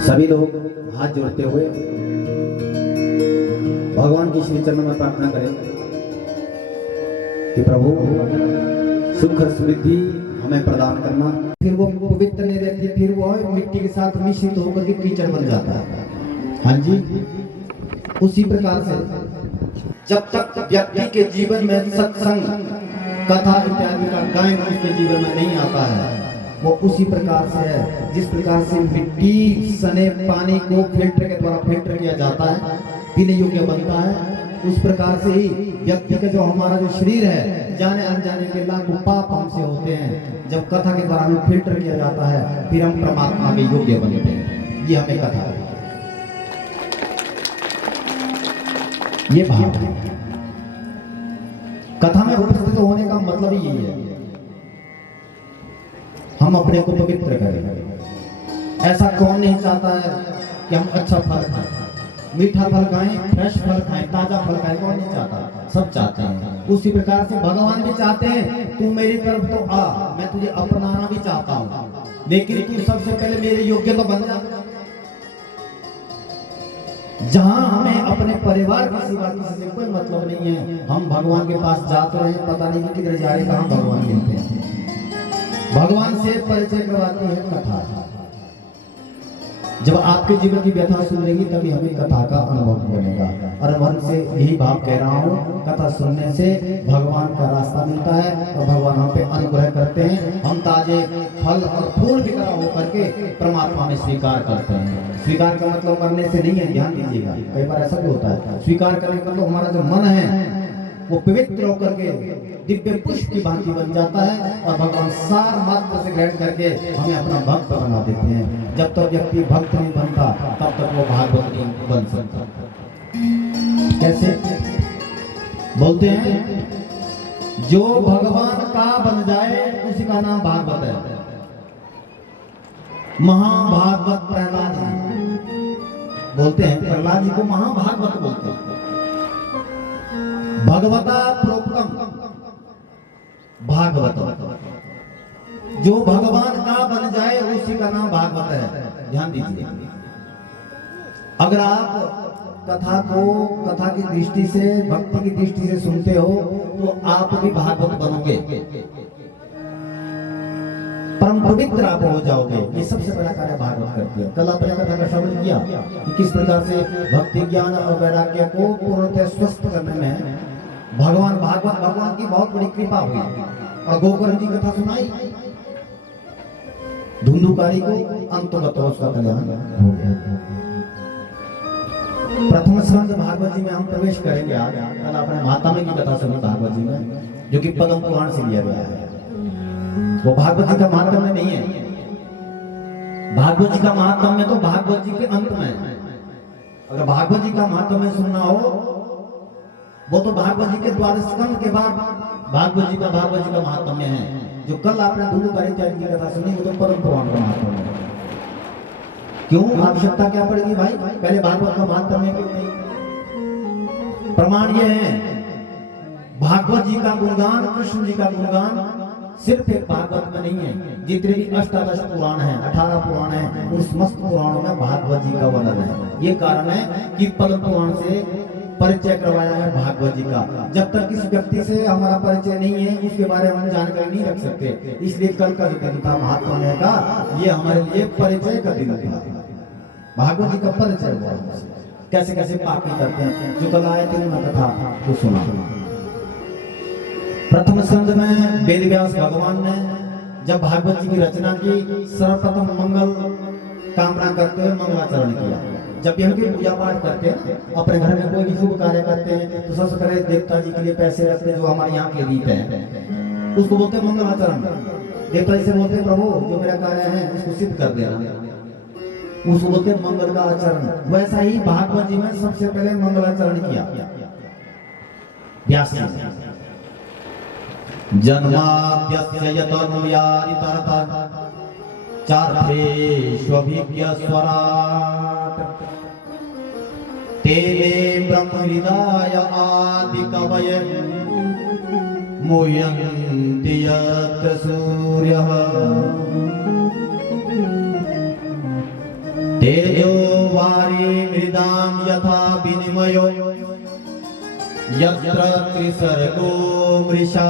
सभी लोग हाथ जोड़ते हुए भगवान की श्री चरणों में प्रार्थना करें कि प्रभु सुख समृद्धि हमें प्रदान करना। फिर वो पवित्र नहीं रहती, फिर वो मिट्टी के साथ मिश्रित होकर के कीचड़ बन जाता है। हाँ जी, उसी प्रकार से जब तक व्यक्ति के जीवन में सत्संग, कथा इत्यादि का गायन उसके जीवन में नहीं आता है, वो उसी प्रकार से है जिस प्रकार से मिट्टी सने पानी को फिल्टर के द्वारा फिल्टर किया जाता है, पीने योग्य बनता है। उस प्रकार से ही व्यक्ति का जो हमारा जो शरीर है, जाने अनजाने के लाखों पाप हमसे होते हैं, जब कथा के द्वारा हमें फिल्टर किया जाता है, फिर हम परमात्मा के योग्य बनते हैं। ये हमें कथा है, ये भाव है। कथा में उपस्थित होने का मतलब ही यही है, हम अपने को पवित्र करें। ऐसा कौन नहीं चाहता है कि हम अच्छा फल खाएं, मीठा फल खाएं, फ्रेश फल खाएं, ताजा फल खाएं? कौन नहीं चाहता? सब चाहते हैं। उसी प्रकार से भगवान भी चाहते हैं तू मेरी तरफ तो आ, मैं तुझे अपनाना भी चाहता हूँ, लेकिन तू सबसे पहले मेरे योग्य तो बन जा। जहां हमें अपने परिवार के सिवा किसी से कोई मतलब नहीं है, हम भगवान के पास जा तो रहे हैं, पता नहीं कि किधर जा रहे, कहां भगवान मिलते हैं। भगवान से परिचय करवाती है कथा। जब आपके जीवन की व्यथा सुनेगी तभी हमें कथा का अनुभव बनेगा। और मन से यही भाव कह रहा हूँ, कथा सुनने से भगवान का रास्ता मिलता है और भगवान हम पे अनुग्रह करते हैं। हम ताजे फल और फूल की तरह होकर के परमात्मा में स्वीकार करते हैं। स्वीकार का मतलब मरने से नहीं है, ध्यान दीजिएगा। कई बार ऐसा भी होता है, स्वीकार करने का मतलब हमारा जो मन है वो पवित्र होकर के दिव्य पुष्प की भांति बन जाता है और भगवान सार मात्र से ग्रहण करके हमें अपना भक्त बना देते हैं। जब तक व्यक्ति भक्त नहीं बनता तब तक वो भागवत नहीं बन सकता। कैसे बोलते हैं, जो भगवान का बन जाए उसी का नाम भागवत है। महाभागवत प्रहलाद जी बोलते हैं, प्रहलाद जी को महाभागवत बोलते हैं। भगवता प्रोक्तम भागवत, जो भगवान का बन जाए उसी का नाम भागवत है। ध्यान दीजिए, अगर आप कथा को कथा की दृष्टि से, भक्ति की दृष्टि से सुनते हो तो आप भी भागवत बनोगे, परम पवित्र आप हो जाओगे। ये सबसे बड़ा कार्य भागवत करती है। कल आपने कथा का श्रवण किया कि किस प्रकार से भक्ति, ज्ञान और वैराग्य को पूर्णतः स्वस्थ करने में भगवान की बहुत बड़ी कृपा हुई। और गोकर्ण जी कथा सुनाई, धुंधुकारी को अंतगत उसका कल्याण हो गया। प्रथम स्कंद भागवत जी में हम प्रवेश करेंगे आज। कल आपने महात्म्य की कथा सुनी भागवत जी में, जो कि पद्म पुराण से लिया गया है। वो भागवत जी का महात्म्य नहीं है। भागवत जी का महात्म्य तो भागवत जी के अंत में है। अगर भागवत जी का महात्म्य सुनना हो वो तो भागवत जी के द्वादश स्कंद के बाद भागवत जी का महात्म्य है। जो कल आपने धुंधुकारी इत्यादि की कथा सुनी वो तो परम पुराण का महात्म्य है। क्यों आवश्यकता क्या पड़ेगी भाई, पहले भागवत का महात्म्य क्यों नहीं? प्रमाण ये है, भागवत जी का गुणगान, कृष्ण जी का गुणगान सिर्फ एक भागवत में नहीं है। जितने भी अष्टादश पुराण हैं, 18 पुराण हैं, उन समस्त पुराणों में भागवत जी का वर्णन है। ये कारण है कि पद्म पुराण से परिचय करवाया है भागवत जी का। जब तक किसी व्यक्ति से हमारा परिचय नहीं है, उसके बारे में हम जानकारी नहीं रख सकते। इसलिए कल का जो दिन था महात्मा का, ये हमारे लिए परिचय का दिन था। भागवत जी का परिचय हुआ, कैसे कैसे पापी करते हैं। जो कल आए थे मैं कथा तो सुना। प्रथम स्कंद में वेद व्यास भगवान ने जब भागवत जी की रचना की, सर्वप्रथम मंगल कामना करते हुए मंगलाचरण किया। जब भी हम पूजा पाठ करते हैं, अपने घर में कोई भी शुभ कार्य करते हैं, तो सबसे पहले देवता जी के लिए पैसे रखते हैं, जो हमारे यहाँ के रीत है, उसको बोलते हैं मंगलाचरण। देवता जी से बोलते हैं, प्रभु जो मेरा कार्य है उसको सिद्ध कर देना, उसको बोलते हैं मंगल का आचरण। वैसा ही भागवत जी में सबसे पहले मंगलाचरण किया व्यास जी। जन्माद्यस्य यतोऽन्वयादितरतः चार्थेष्वभिज्ञ स्वराट् तेने ब्रह्म हृदय आदि कवये मुह्यन्ति यत्र सूर्यः। तेजो वारी मृदाम यथा विनिमयो यत्र त्रिसर्गो मृषा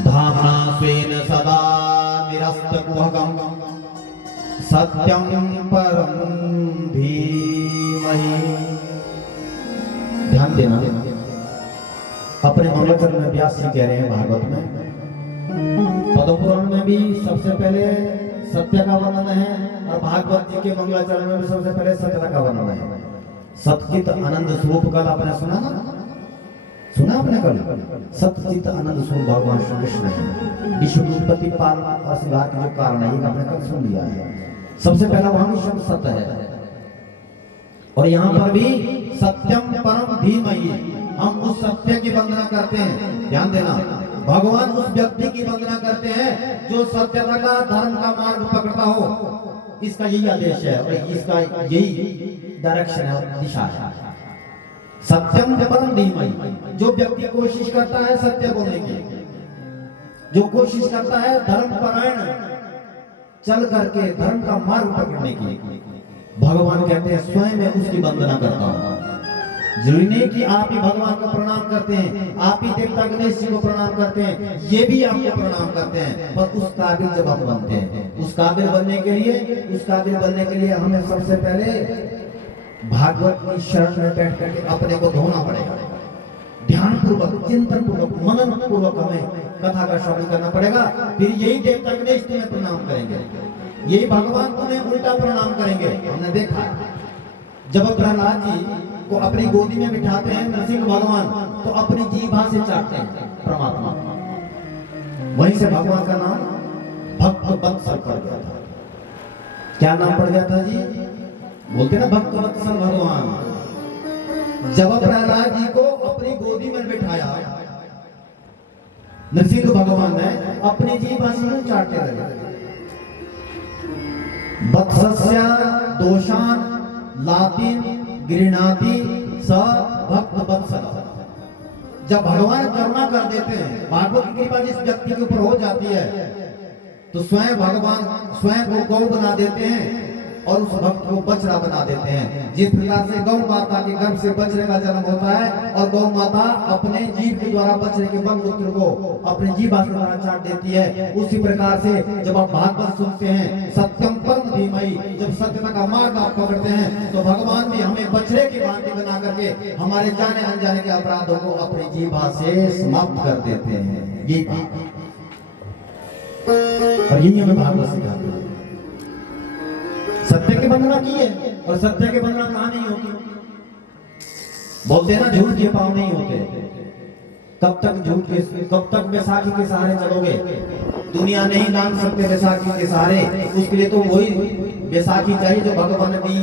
धाम्ना स्वेन सदा निरस्तकुहकं सत्यं परं धीमहि। ध्यान देना, अपने मंगलाचरण में व्यास जी कह रहे हैं भागवत में, पद्म पुराण में भी सबसे पहले सत्य का वर्णन है और भागवत जी के मंगलाचरण में भी सबसे पहले सत्यता का वर्णन है। सतचित आनंद स्वरूप कल आपने सुना ना, सुना आपने कल? सतचित आनंद स्वरूप भगवान श्री कृष्ण है, विश्व की उत्पत्ति पालन और संहार के जो कारण है, ये आपने कल सुन लिया है। सबसे पहला वहां भी शब्द सत्य है और यहाँ पर भी सत्यम परम धीमहि, हम उस सत्य की वंदना करते हैं। ध्यान देना, भगवान उस व्यक्ति की वंदना करते हैं जो सत्यता का धर्म का मार्ग पकड़ता हो। इसका यही आदेश है और इसका यही डायरेक्शन है, दिशा है। सत्यम परम धीमहि, जो व्यक्ति कोशिश करता है सत्य बोलने की, जो कोशिश करता है धर्म परायण चल करके धर्म का मार्ग पकड़ने की, भगवान कहते हैं स्वयं मैं उसकी वंदना करता हूं। जरूरी नहीं कि आप ही भगवान को प्रणाम करते हैं, आप ही देवता गणेश जी को प्रणाम करते हैं, ये भी आपको प्रणाम करते हैं, पर उस काबिल जब हम बनते हैं, उस काबिल बनने के लिए हमें सबसे पहले भागवत की शरण में बैठ करके अपने को धोना पड़ेगा। ध्यान पूर्वक, चिंतन पूर्वक, मनन पूर्वक हमें कथा का श्रवण करना पड़ेगा। फिर यही देवता गणेश तुम्हें प्रणाम करेंगे, यही भगवान तुम्हें उल्टा प्रणाम करेंगे। हमने देखा जब प्रहलाद जी को अपनी गोदी में बिठाते हैं नरसिंह भगवान, तो अपनी जीभा से चाटते हैं परमात्मा, वहीं से भगवान का नाम भक्त वत्सल पड़ गया था। क्या नाम पड़ गया था जी? बोलते ना भक्त वत्सल भगवान। जब प्रहलाद जी को अपनी गोदी में बिठाया नरसिंह भगवान ने अपनी जीभा से चाटने लगे। वत्सस्य दोषान लातिन गृह्णाति स भक्त वत्सल। जब भगवान करुणा कर देते हैं, भागवत की कृपा जिस व्यक्ति के ऊपर हो जाती है, तो स्वयं भगवान स्वयं को गौ बना देते हैं और उस भक्त को बछड़ा बना देते हैं। जिस प्रकार से गौ माता के गर्भ से बछड़े का जन्म होता है और गौ माता अपने जीभ के द्वारा बछड़े के मलमूत्र को अपनी जीभा से द्वारा चाट देती है, उसी प्रकार से जब आप भागवत सुनते हैं सत्यम परम धीमहि, जब सत्यता का मार्ग आप पकड़ते हैं, तो भगवान भी हमें बछड़े की भांति बना करके हमारे जाने अनजाने के अपराधों को अपनी जीभा से समाप्त कर देते हैं। ये और यही हमें भागवत सिखाते हैं। सत्य की वंदना की है और सत्य की वंदना कहां नहीं होती? बोलते हैं ना झूठ के पांव नहीं होते। कब तक बैसाखी के सहारे चलोगे? दुनिया नहीं लांग सकते बैसाखी के सहारे। उसके लिए तो वही बैसाखी चाहिए जो भगवान ने दी,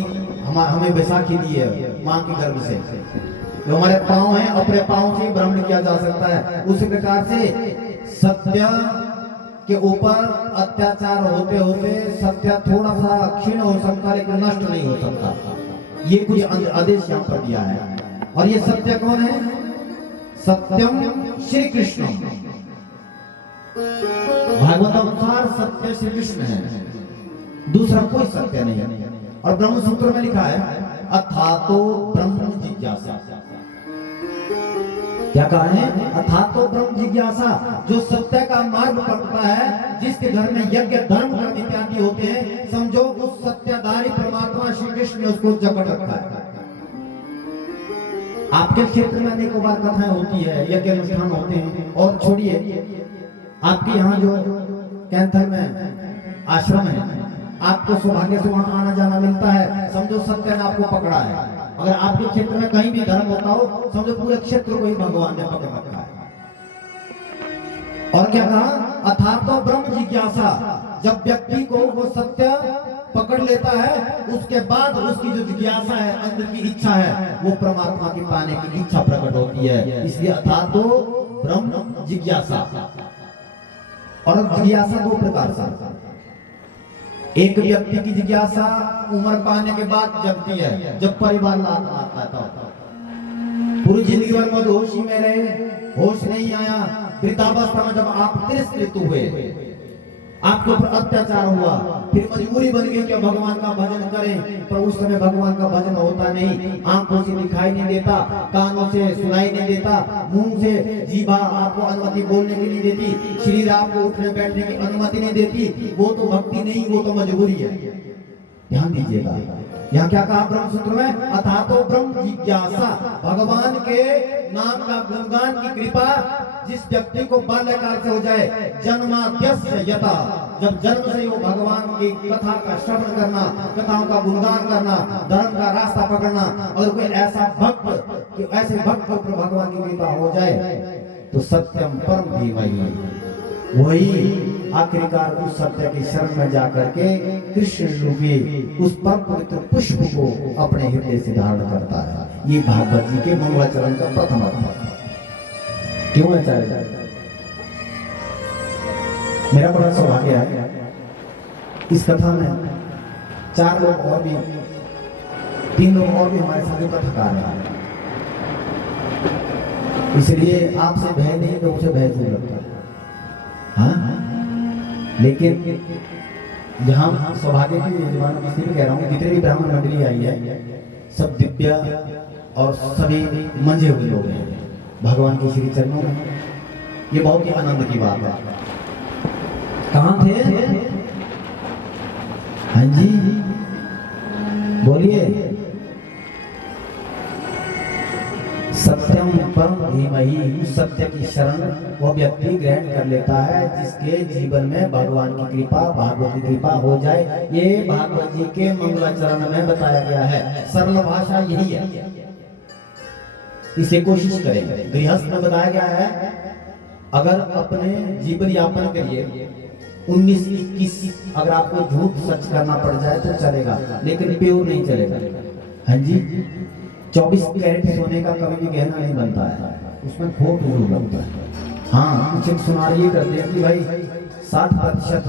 हमें बैसाखी दी है मां के गर्भ से। जो हमारे पांव हैं, अपने पांव से भ्रमण किया जा सकता है। उसी प्रकार से सत्य के ऊपर अत्याचार होते होते सत्य थोड़ा सा क्षीण हो सकता है, लेकिन नष्ट नहीं हो सकता। ये कुछ आदेश यहाँ पर दिया है। और ये सत्य कौन है? सत्यम श्री कृष्ण। भागवत अनुसार सत्य श्री कृष्ण है, दूसरा कोई सत्य नहीं है। और ब्रह्म सूत्र में लिखा है अथातो ब्रह्म जिज्ञासा। क्या कहा है? अथातो ब्रह्म जिज्ञासा। जो सत्य का मार्ग पकड़ता है, जिसके घर में यज्ञ धर्म कर्म इत्यादि होते हैं, समझो उस सत्यधारी परमात्मा श्री कृष्ण ने उसको जकड़ रखा है। आपके क्षेत्र में अनेकों बार कथाएं होती है, यज्ञ अनुष्ठान होते हैं। और छोड़िए, आपके यहाँ जो कैंथर में आश्रम है, आपको सौभाग्य से वहां आना जाना मिलता है, समझो सत्य ने आपको पकड़ा है। अगर आपके क्षेत्र में कहीं भी धर्म होता हो, समझो पूरे क्षेत्र को ही भगवान ने पकड़ रखा है। और क्या कहा? अथातो ब्रह्म जिज्ञासा। जब व्यक्ति को वो सत्य पकड़ लेता है, उसके बाद उसकी जो जिज्ञासा है, अंदर की इच्छा है, वो परमात्मा की पाने की इच्छा प्रकट होती है। इसलिए अथातो ब्रह्म जिज्ञासा। और जिज्ञासा दो प्रकार से। एक व्यक्ति की जिज्ञासा उम्र पाने के बाद जगती है, जब परिवार आता है। पूरी जिंदगी भर मदहोशी में रहे, होश नहीं आया, वृद्धावस्था में जब आप तिरस्कृत हुए, आपके ऊपर अत्याचार हुआ, फिर मजबूरी बन गई कि भगवान का भजन करें, पर उस समय भगवान का भजन होता नहीं। आंखों से दिखाई नहीं देता, कानों से सुनाई नहीं देता, मुंह से जीवा आपको अनुमति बोलने की नहीं देती, शरीर आपको उठने बैठने की अनुमति नहीं देती। वो तो भक्ति नहीं, वो तो मजबूरी है। ध्यान दीजिएगा, यहाँ क्या कहा ब्रह्म सूत्र में, अथा तो ब्रह्म जिज्ञासा, भगवान के नाम का गुणगान की कृपा जिस व्यक्ति को बाल्यकाल से हो जाए, जन्माद्यस्य यथा, जब जन्म से वो भगवान की कथा का श्रवण करना, कथाओं का गुणगान करना, धर्म का रास्ता पकड़ना, और कोई ऐसा भक्त कि ऐसे भक्त पर भगवान की कृपा हो जाए तो सत्यम परम धीमहि, वही आखिरकार उस सत्य की शरण में जाकर के कृष्ण रूपी उस परम पवित्र पुष्प को अपने हृदय से धारण करता है। ये भागवत जी के मंगलाचरण का प्रथम अध्याय। क्यों आचार्य? मेरा बड़ा सौभाग्य है, इस कथा में 4 लोग और भी, 3 लोग और भी हमारे साथ कथाकार हैं, इसलिए आपसे भय नहीं तो उसे भय जरूर लगता है। हाँ, लेकिन जहाँ सौभाग्य की यजमान इसलिए कह रहा हूँ, जितने भी ब्राह्मण मंडली आई है सब दिव्य और सभी मंजे हुए लोग हैं भगवान के श्री चरणों में। ये बहुत ही आनंद की बात है। कहाँ थे? हाँ जी बोलिए। सत्यम परम धीमहि, उस सत्य की शरण वो व्यक्ति ग्रहण कर लेता है जिसके जीवन में भगवान की कृपा, भागवत की कृपा हो जाए। ये भागवत जी के मंगलाचरण में बताया गया है। सरल भाषा यही है, इसे कोशिश करें। गृहस्थ में बताया गया है, अगर अपने जीवन यापन के लिए 19-21 अगर आपको झूठ सच करना पड़ जाए तो चलेगा, लेकिन प्योर नहीं चलेगा। हाँ जी, 24 कैरेट सोने का कभी भी गहना नहीं बनता है, उसमें खोट जरूर लगता है। हाँ, कुछ एक सुनार ये करते हैं कि भाई 60%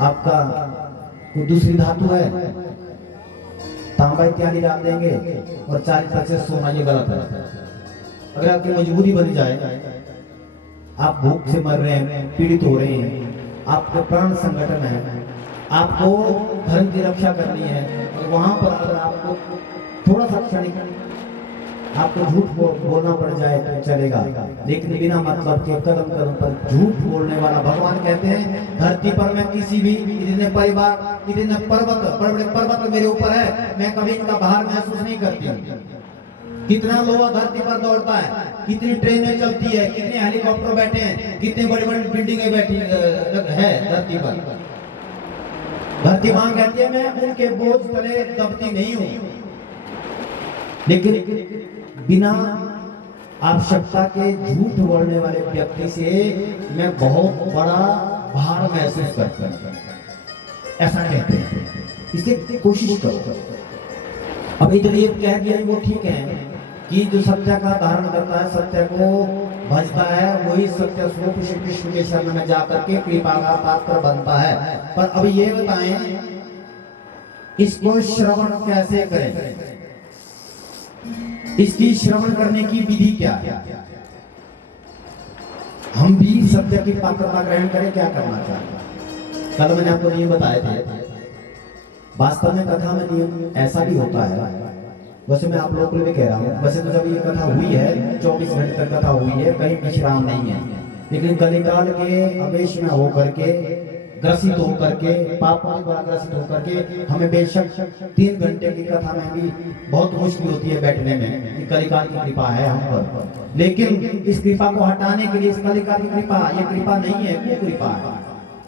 आपका कोई दूसरी धातु है, तांबा इत्यादि डाल देंगे, और 40% सोना, ये गलत है। अगर आपकी मजबूरी बन जाए, आप भूख से मर रहे हैं, पीड़ित हो रहे हैं, आपके प्राण संकट में है, आपको धर्म की रक्षा करनी है, और वहां पर अगर आपको थोड़ा सा क्षणिक आपको झूठ बोलना पड़ जाए तो चलेगा, लेकिन बिना मतलब के कदम कदम पर झूठ बोलने वाला, भगवान कहते हैं धरती पर मैं किसी भी इतने परिवार, इतने पर्वत, बड़े बड़े पर्वत मेरे ऊपर है, मैं कभी इनका भार महसूस नहीं करती हूँ। कितना लोहा धरती पर दौड़ता है, कितनी ट्रेनें चलती है, कितने हेलीकॉप्टर बैठे हैं, कितने बड़ी बड़ी बिल्डिंगें बैठी है धरती पर। धरती मां कहती है मैं उनके बोझ तले दबती नहीं हूँ, लेकिन बिना आवश्यकता के झूठ बोलने वाले व्यक्ति से मैं बहुत बड़ा भार महसूस करता हूं, ऐसा कहते हैं। इसलिए कोशिश करो। अब इधर ये कह दिया वो ठीक है कि जो सत्य का धारण करता है, सत्य को भजता है, वही सत्य स्वरूप श्री कृष्ण के शरण में जाकर के कृपा का पात्र बनता है। पर अब ये बताएं इसको श्रवण कैसे करें, इसकी श्रवण करने की विधि क्या है, हम भी सत्य की पात्रता ग्रहण करें, क्या करना चाहिए। कल मैंने आपको नियम बताए थे, वास्तव में कथा में नियम ऐसा भी होता है। वैसे मैं आप लोगों को भी कह रहा हूँ, वैसे तो जब ये कथा हुई है 24 घंटे तक कथा हुई है, कहीं विश्राम नहीं है, लेकिन कलिकाल के आवेश में होकर के, ग्रसित होकर के, पापों द्वारा ग्रसित होकर के हमें बेशक 3 घंटे की कथा में भी बहुत मुश्किल होती है बैठने में, कलिकाल की कृपा है हम पर। लेकिन इस कृपा को हटाने के लिए, इस कलिकाल की कृपा, ये कृपा नहीं है, वो कृपा है,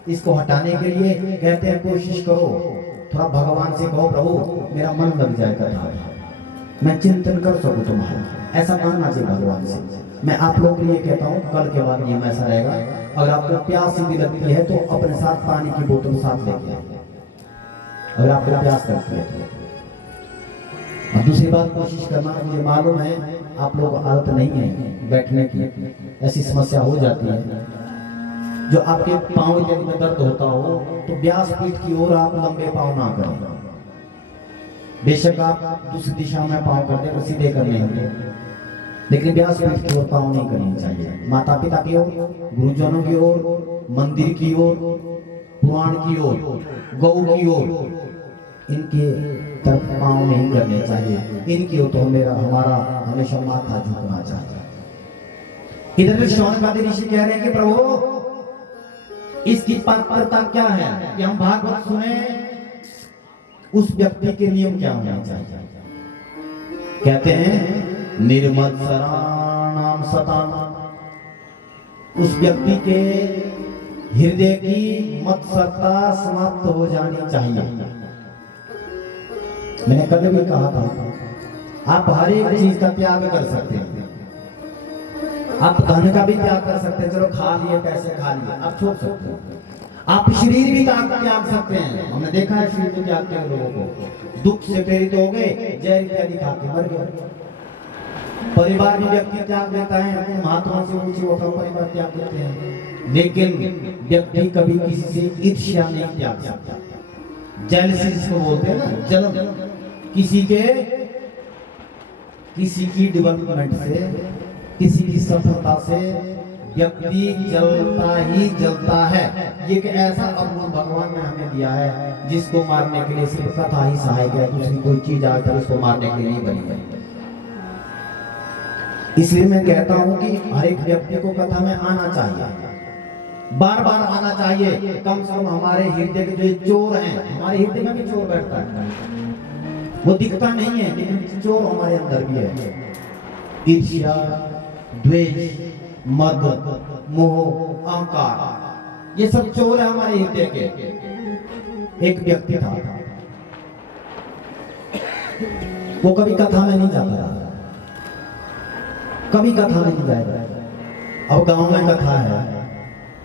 इसको हटाने के लिए कहते हैं कोशिश करो, थोड़ा भगवान से कहो प्रभु मेरा मन लग जाए कथा, मैं चिंतन कर सकूं तुम्हारा, ऐसा मानना चाहिए भगवान से। मैं आप लोगों के लिए कहता हूँ, कल के बाद नियम ऐसा रहेगा, अगर आपको प्यास सीधी लगती है तो अपने साथ पानी की बोतल साथ लेके आए, अगर आपको प्यास लगती है तो। और दूसरी बात कोशिश करना, मुझे मालूम है आप लोग आदत नहीं है बैठने की, ऐसी समस्या हो जाती है, जो आपके पाँव के में दर्द होता हो तो व्यास पीठ की ओर आप लंबे पाँव ना करें, बेशक आप दूसरी दिशा में पाँव कर दें, सीधे करने होंगे, लेकिन व्यास पीठ की ओर पाँव नहीं करनी चाहिए। माता पिता की ओर, गुरुजनों की ओर, मंदिर की ओर, पुराण की ओर, गौ की ओर, इनके तरफ पाँव नहीं करने चाहिए, इनकी ओर तो मेरा हमारा हमेशा माथा झुकना चाहिए। इधर शौनकादि ऋषि कह रहे हैं कि प्रभु इसकी पात्रता क्या है कि हम भागवत सुने, उस व्यक्ति के नियम क्या होने चाहिए। कहते हैं निर्मत्सराणाम सतानाम, उस व्यक्ति के हृदय की मत्सरता समाप्त हो जानी चाहिए। मैंने कल भी कहा था आप हर एक चीज का त्याग कर सकते हैं, आप धन का भी त्याग कर सकते हैं, चलो खा लिए पैसे खा लिए आप छोड़ सकते हैं, आप शरीर भी त्याग सकते हैं। हमने देखा है शरीर को त्यागते हैं लोगों को, दुख से प्रेरित हो गए, जहर इत्यादि खा के मर गए। परिवार भी व्यक्ति त्याग देता है, महात्मा से ऊंचे होकर परिवार त्याग देते हैं, लेकिन व्यक्ति कभी किसी से ईर्ष्या नहीं त्याग सकता। जेलसी जिसको बोलते हैं ना, जलन, किसी की डेवलपमेंट से, किसी की सफलता से व्यक्ति जलता ही जलता है। ये एक ऐसा अवगुण भगवान ने हमें दिया है जिसको मारने के लिए सिर्फ कथा ही सहायक है, दूसरी कोई चीज आकर उसको मारने के लिए नहीं बनी है। इसलिए मैं कहता हूं कि हर एक व्यक्ति को कथा में आना चाहिए, बार बार आना चाहिए। कम से कम हमारे हृदय के जो चोर हैं, हमारे हृदय में भी चोर बैठता है, वो दिखता नहीं है लेकिन चोर हमारे अंदर भी है। ईर्ष्या, द्वेष, मद, मोह, अहंकार, ये सब चोर है हमारे हृदय के। एक व्यक्ति था, वो कभी कथा में नहीं जाता था, कभी कथा में नहीं जाएगा। अब गांव में कथा है,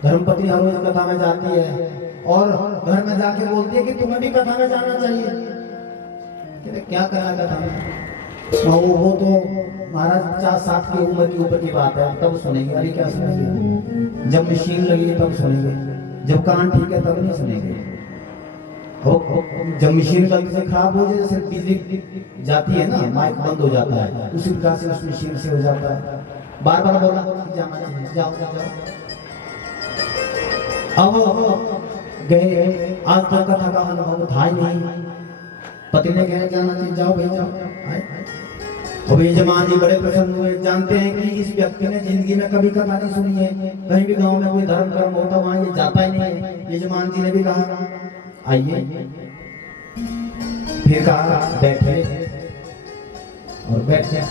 धर्मपत्नी हर रोज कथा में जाती है और घर में जाके बोलती है कि तुम्हें भी कथा में जाना चाहिए। कहते क्या करना कथा में? वो तो महाराज 50-60 की उम्र की ऊपर की बात है, तब सुनेंगे, अभी क्या सुनेंगे? जब मशीन लगी तब सुनेंगे, जब कान ठीक है तब नहीं सुनेंगे। जब मशीन गलती से खराब हो जाए, जैसे बिजली जाती है ना, माइक बंद हो जाता है, उसी प्रकार से उस मशीन से हो जाता है। बार बार बोला जाना चाहिए, जाओ जाओ। अब गए, आज तक कथा का अनुभव था ही नहीं, पति ने कहा जाना चाहिए, जाओ भाई जाओ। अब यजमान जी बड़े प्रसन्न हुए, जानते हैं कि इस व्यक्ति ने जिंदगी में कभी कथा नहीं सुनी है, कहीं भी गांव में कोई धर्म कर्म होता वहां ये जाता ही नहीं है। यजमान जी ने भी कहा आइए, फिर कहा बैठे और बैठ गए,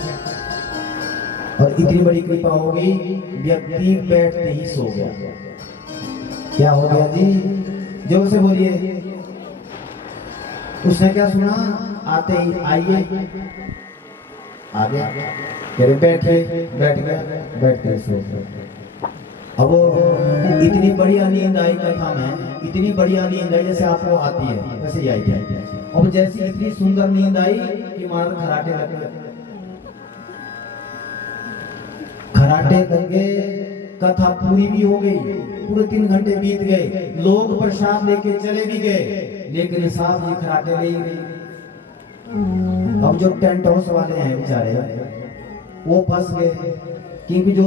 और इतनी बड़ी कृपा हो गई, व्यक्ति बैठते ही सो गया। क्या हो गया जी? जोर से बोलिए। उसने क्या सुना? आते ही आइए, आ गया, कह रहे बैठे, बैठ गया, बैठते सो गया। अब इतनी बढ़िया नींद आई कथा में, इतनी बढ़िया नींद आई जैसे आपको आती है वैसे ही आई थी। अब जैसी इतनी सुंदर नींद आई कि महाराज खराटे लगे, खराटे लगे, कथा पूरी भी हो गई, पूरे 3 घंटे बीत गए, लोग प्रसाद लेके चले भी गए, लेकिन साहब जी खराटे ले गए। अब जो टेंट हाउस वाले हैं बेचारे वो फंस गए, क्योंकि जो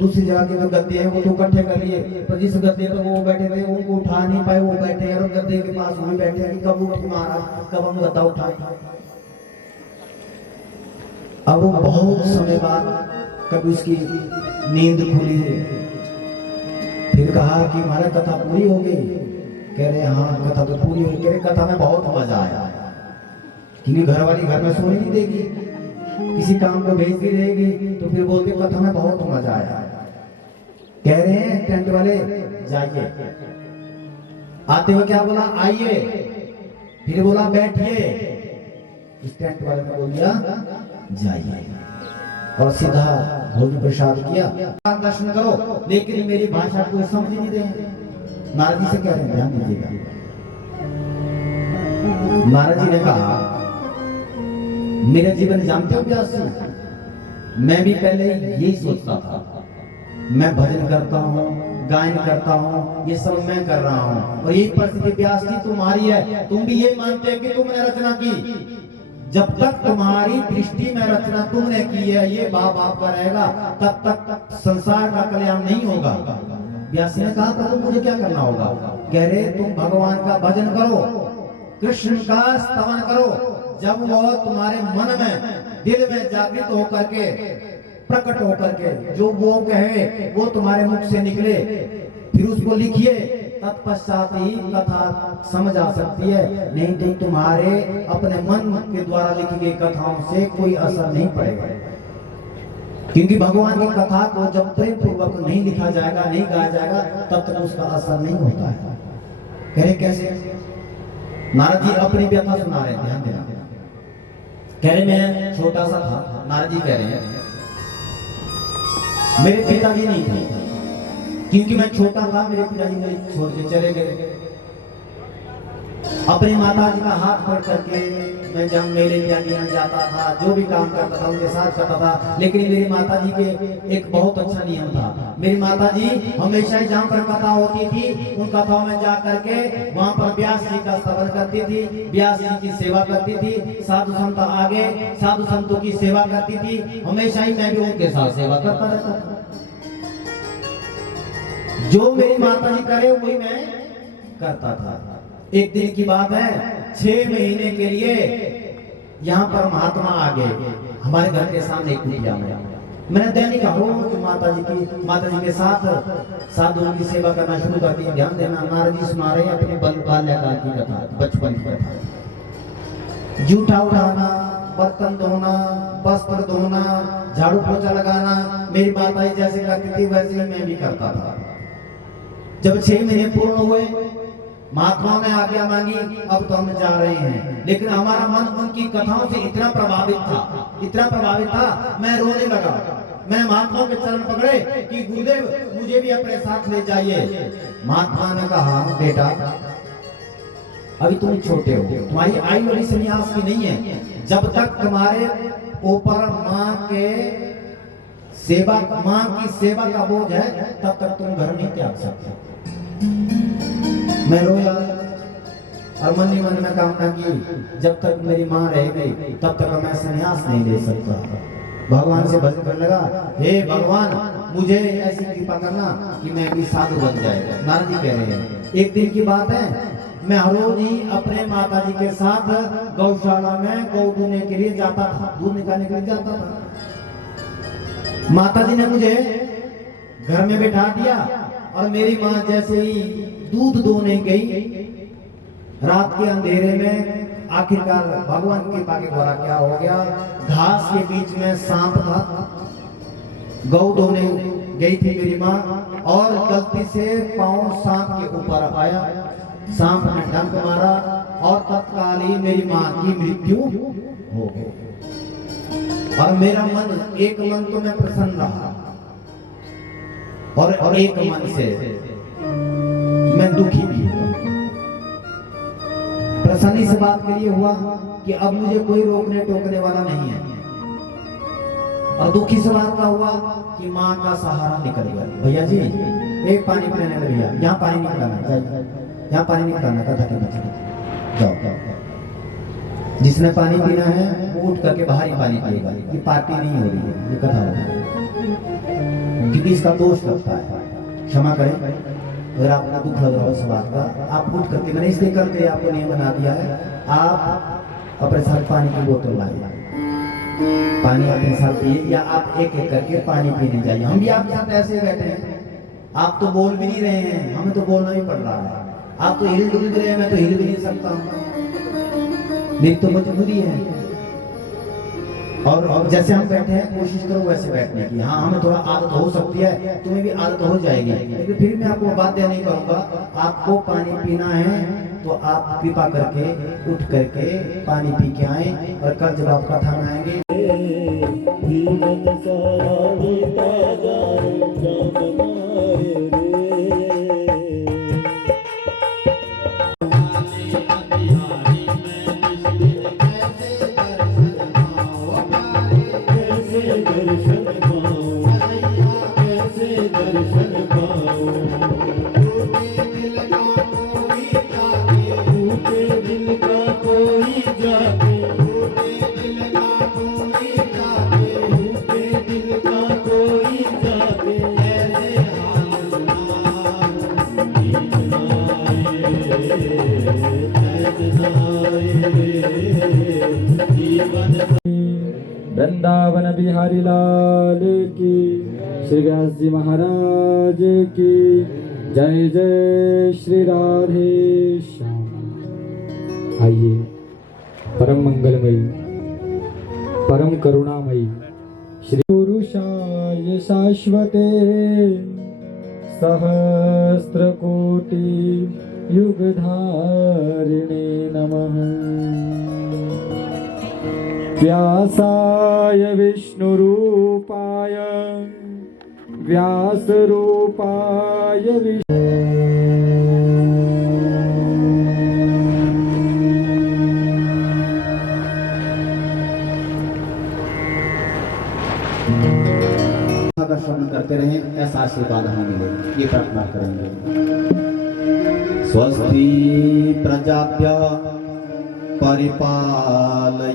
दूसरी जगह के जो गद्दे हैं वो तो इकट्ठे कर लिए, पर जिस गद्दे पर वो बैठे थे उनको उठा नहीं पाए, वो बैठे और गद्दे के पास वहीं बैठे हैं कि कब उठ महाराज, कब हम गद्दा उठाए। अब वो बहुत समय बाद कभी उसकी नींद खुली, फिर कहा कि हमारा कथा पूरी हो गई। कह रहे हाँ कथा तो पूरी हो गई। कह रहे कथा में बहुत मजा आया, क्योंकि घर वाली घर में सोने नहीं देगी, किसी काम को भेजती रहेगी, तो फिर बोलते कथा में बहुत मजा आया। कह रहे हैं टेंट वाले जाइए, आते हुए क्या बोला? आइए, फिर बोला बैठिए। इस टेंट वाले ने बोल दिया जाइए, और सीधा भोजन प्रसाद किया, दर्शन करो, लेकिन मेरी भाषा को समझ नहीं रहे। नारद जी से कह रहे हैं ध्यान दीजिएगा। नारद जी ने कहा मेरा जीवन जानते हो व्यास जी, मैं भी पहले यही सोचता था, मैं भजन करता हूँ, गायन करता हूँ, ये सब मैं कर रहा हूँ, और यही परिस्थिति व्यास जी तुम्हारी है, तुम भी ये मानते हो कि तुमने रचना की। जब तक तुम्हारी दृष्टि में रचना तुमने की है, ये बाप आपका रहेगा, तब तक संसार का कल्याण नहीं होगा। व्यास ने कहा प्रभु मुझे क्या करना होगा? कह रहे तुम भगवान का भजन करो, कृष्ण का स्तवन करो। जब वो तुम्हारे मन में, दिल में जागृत होकर के, प्रकट होकर के जो वो कहे वो तुम्हारे मुख से निकले, फिर उसको लिखिए, तत्पश्चात ही कथा समझ आ सकती है। नहीं तो तुम्हारे अपने मन के द्वारा लिखी गई कथाओं से कोई असर नहीं पड़ेगा। क्योंकि भगवान की कथा को जब प्रेम पूर्वक नहीं लिखा जाएगा, नहीं गाया जाएगा, तब तक उसका असर नहीं होता है। कह रहे कैसे? नारद जी अपनी व्यथा सुना रहे, ध्यान देना। कह रहे मैं छोटा सा था, नारद जी कह रहे हैं मेरे पिताजी नहीं थे, क्योंकि मैं छोटा था, मेरे पिताजी मुझे छोड़ के चले गए। अपनी माता जी का हाथ पकड़ करके मैं जब मेले में जाता था, जो भी काम करता था उनके साथ करता था। लेकिन मेरी माता जी के एक बहुत अच्छा नियम था। मेरी माता जी हमेशा ही जहाँ पर कथा होती थी, उन कथाओं में जा करके वहाँ पर व्यास जी का स्तवन करती थी, व्यास जी की सेवा करती थी, साधु संत आगे साधु संतों की सेवा करती थी। हमेशा ही मैं भी उनके साथ सेवा करता रहता था। जो मेरी माता जी करे वही मैं करता था। एक दिन की बात है, 6 महीने के लिए यहाँ पर महात्मा आ गए हमारे घर के सामने कुटिया में। मैंने दैनिक माता जी के साथ साधुओं की सेवा करना शुरू कर दी। ध्यान देना, नारद जी सुना रहे अपने बाल्यकाल की कथा, बचपन की कथा। जूठा उठाना, बर्तन धोना, वस्त्र धोना, झाड़ू पोछा लगाना मेरी माता जी जैसे करती थी वैसे ही मैं भी करता था। जब 6 महीने पूर्ण हुए, महात्मा ने आज्ञा मांगी, अब तो हम जा रहे हैं। लेकिन हमारा मन उनकी कथाओं से इतना प्रभावित था, मैं रोने लगा। मैंने महात्मा के चरण पकड़े कि गुरुदेव मुझे भी अपने साथ ले जाइए। महात्मा ने कहा बेटा अभी तुम छोटे हो, तुम्हारी आयु अभी संन्यास की नहीं है। जब तक तुम्हारे ऊपर माँ की सेवा का बोझ है, तब तक तुम घर नहीं त्याग सकते। मैं रोया और मन ही मन में कामना की, जब तक मेरी माँ रहेगी तब तक मैं संन्यास नहीं ले सकता। भगवान से भजन करने लगा, हे भगवान मुझे ऐसी कृपा करना कि मैं भी साधु बन जाएगा। नारद जी कह रहे हैं एक दिन की बात है, मैं हर रोज ही अपने माता जी के साथ गौशाला में गौ दूने के लिए जाता था, दूध निकालने के लिए जाता था। माता जी ने मुझे घर में बैठा दिया और मेरी माँ जैसे ही दूध दोने गई, रात के अंधेरे में आखिरकार भगवान की कृपा के द्वारा क्या हो गया, घास के बीच में सांप था। गौ दोने गई थी मेरी माँ और गलती से पांव सांप के ऊपर आया, सांप ने डंक मारा और तत्कालीन मेरी माँ की मृत्यु हो गई। और मेरा मन, एक मन तो मैं प्रसन्न रहा और एक मन से मैं दुखी भी हुआ। प्रसन्नी से बात के लिए हुआ कि अब मुझे कोई रोकने टोकने वाला नहीं है, और दुखी से बात का हुआ कि माँ का सहारा निकल गया। भैया जी एक पानी पिलाने में, भैया यहाँ पानी नहीं पिलाना, यहाँ पानी नहीं पिलाना, कथा के बच्चे जाओ। जिसने पानी पीना है वो उठ करके बाहर ही पानी पिएगा, ये पार्टी नहीं हो रही है, ये कथा हो रही है, क्योंकि इसका दोष लगता है। क्षमा करें अगर आपको दुख लग रहा हो इस बात का, आप उठ करके, मैंने इसलिए करके आपको नियम बना दिया है, आप अपने साथ पानी की बोतल लाइए, पानी अपने साथ पिए, या आप एक एक करके पानी पीने जाइए। हम भी आपके साथ ऐसे बैठे हैं, आप तो बोल भी नहीं रहे हैं, हमें तो बोलना ही पड़ रहा है। आप तो हिल डुल रहे हैं, मैं तो हिल भी नहीं सकता हूँ, मेरी तो मजबूरी है। और जैसे हम बैठे हैं कोशिश करो वैसे बैठने की। हाँ हमें थोड़ा आदत हो सकती है, तुम्हें भी आदत हो जाएगी, लेकिन फिर मैं आपको बाध्य नहीं करूंगा। आपको पानी पीना है तो आप कृपा करके उठ करके पानी पी के आए, और कल जब आप कथा में आएंगे कोई वृंदावन बिहारी लाल की, श्री व्यास जी महाराज की जय। जय श्री राधे श्याम। आइए परम मंगलमयी परम करुणामयी श्री पुरुषाय शाश्वते सहस्र कोटि युगधारिणे नमः। व्यासाय विष्णुरूपाय व्यासरूपाय का श्रवण करते रहें, ऐसा आशीर्वाद हमें मिले, ये प्रार्थना करेंगे। स्वस्ति प्रजाभ्य परिपालयन्ताम्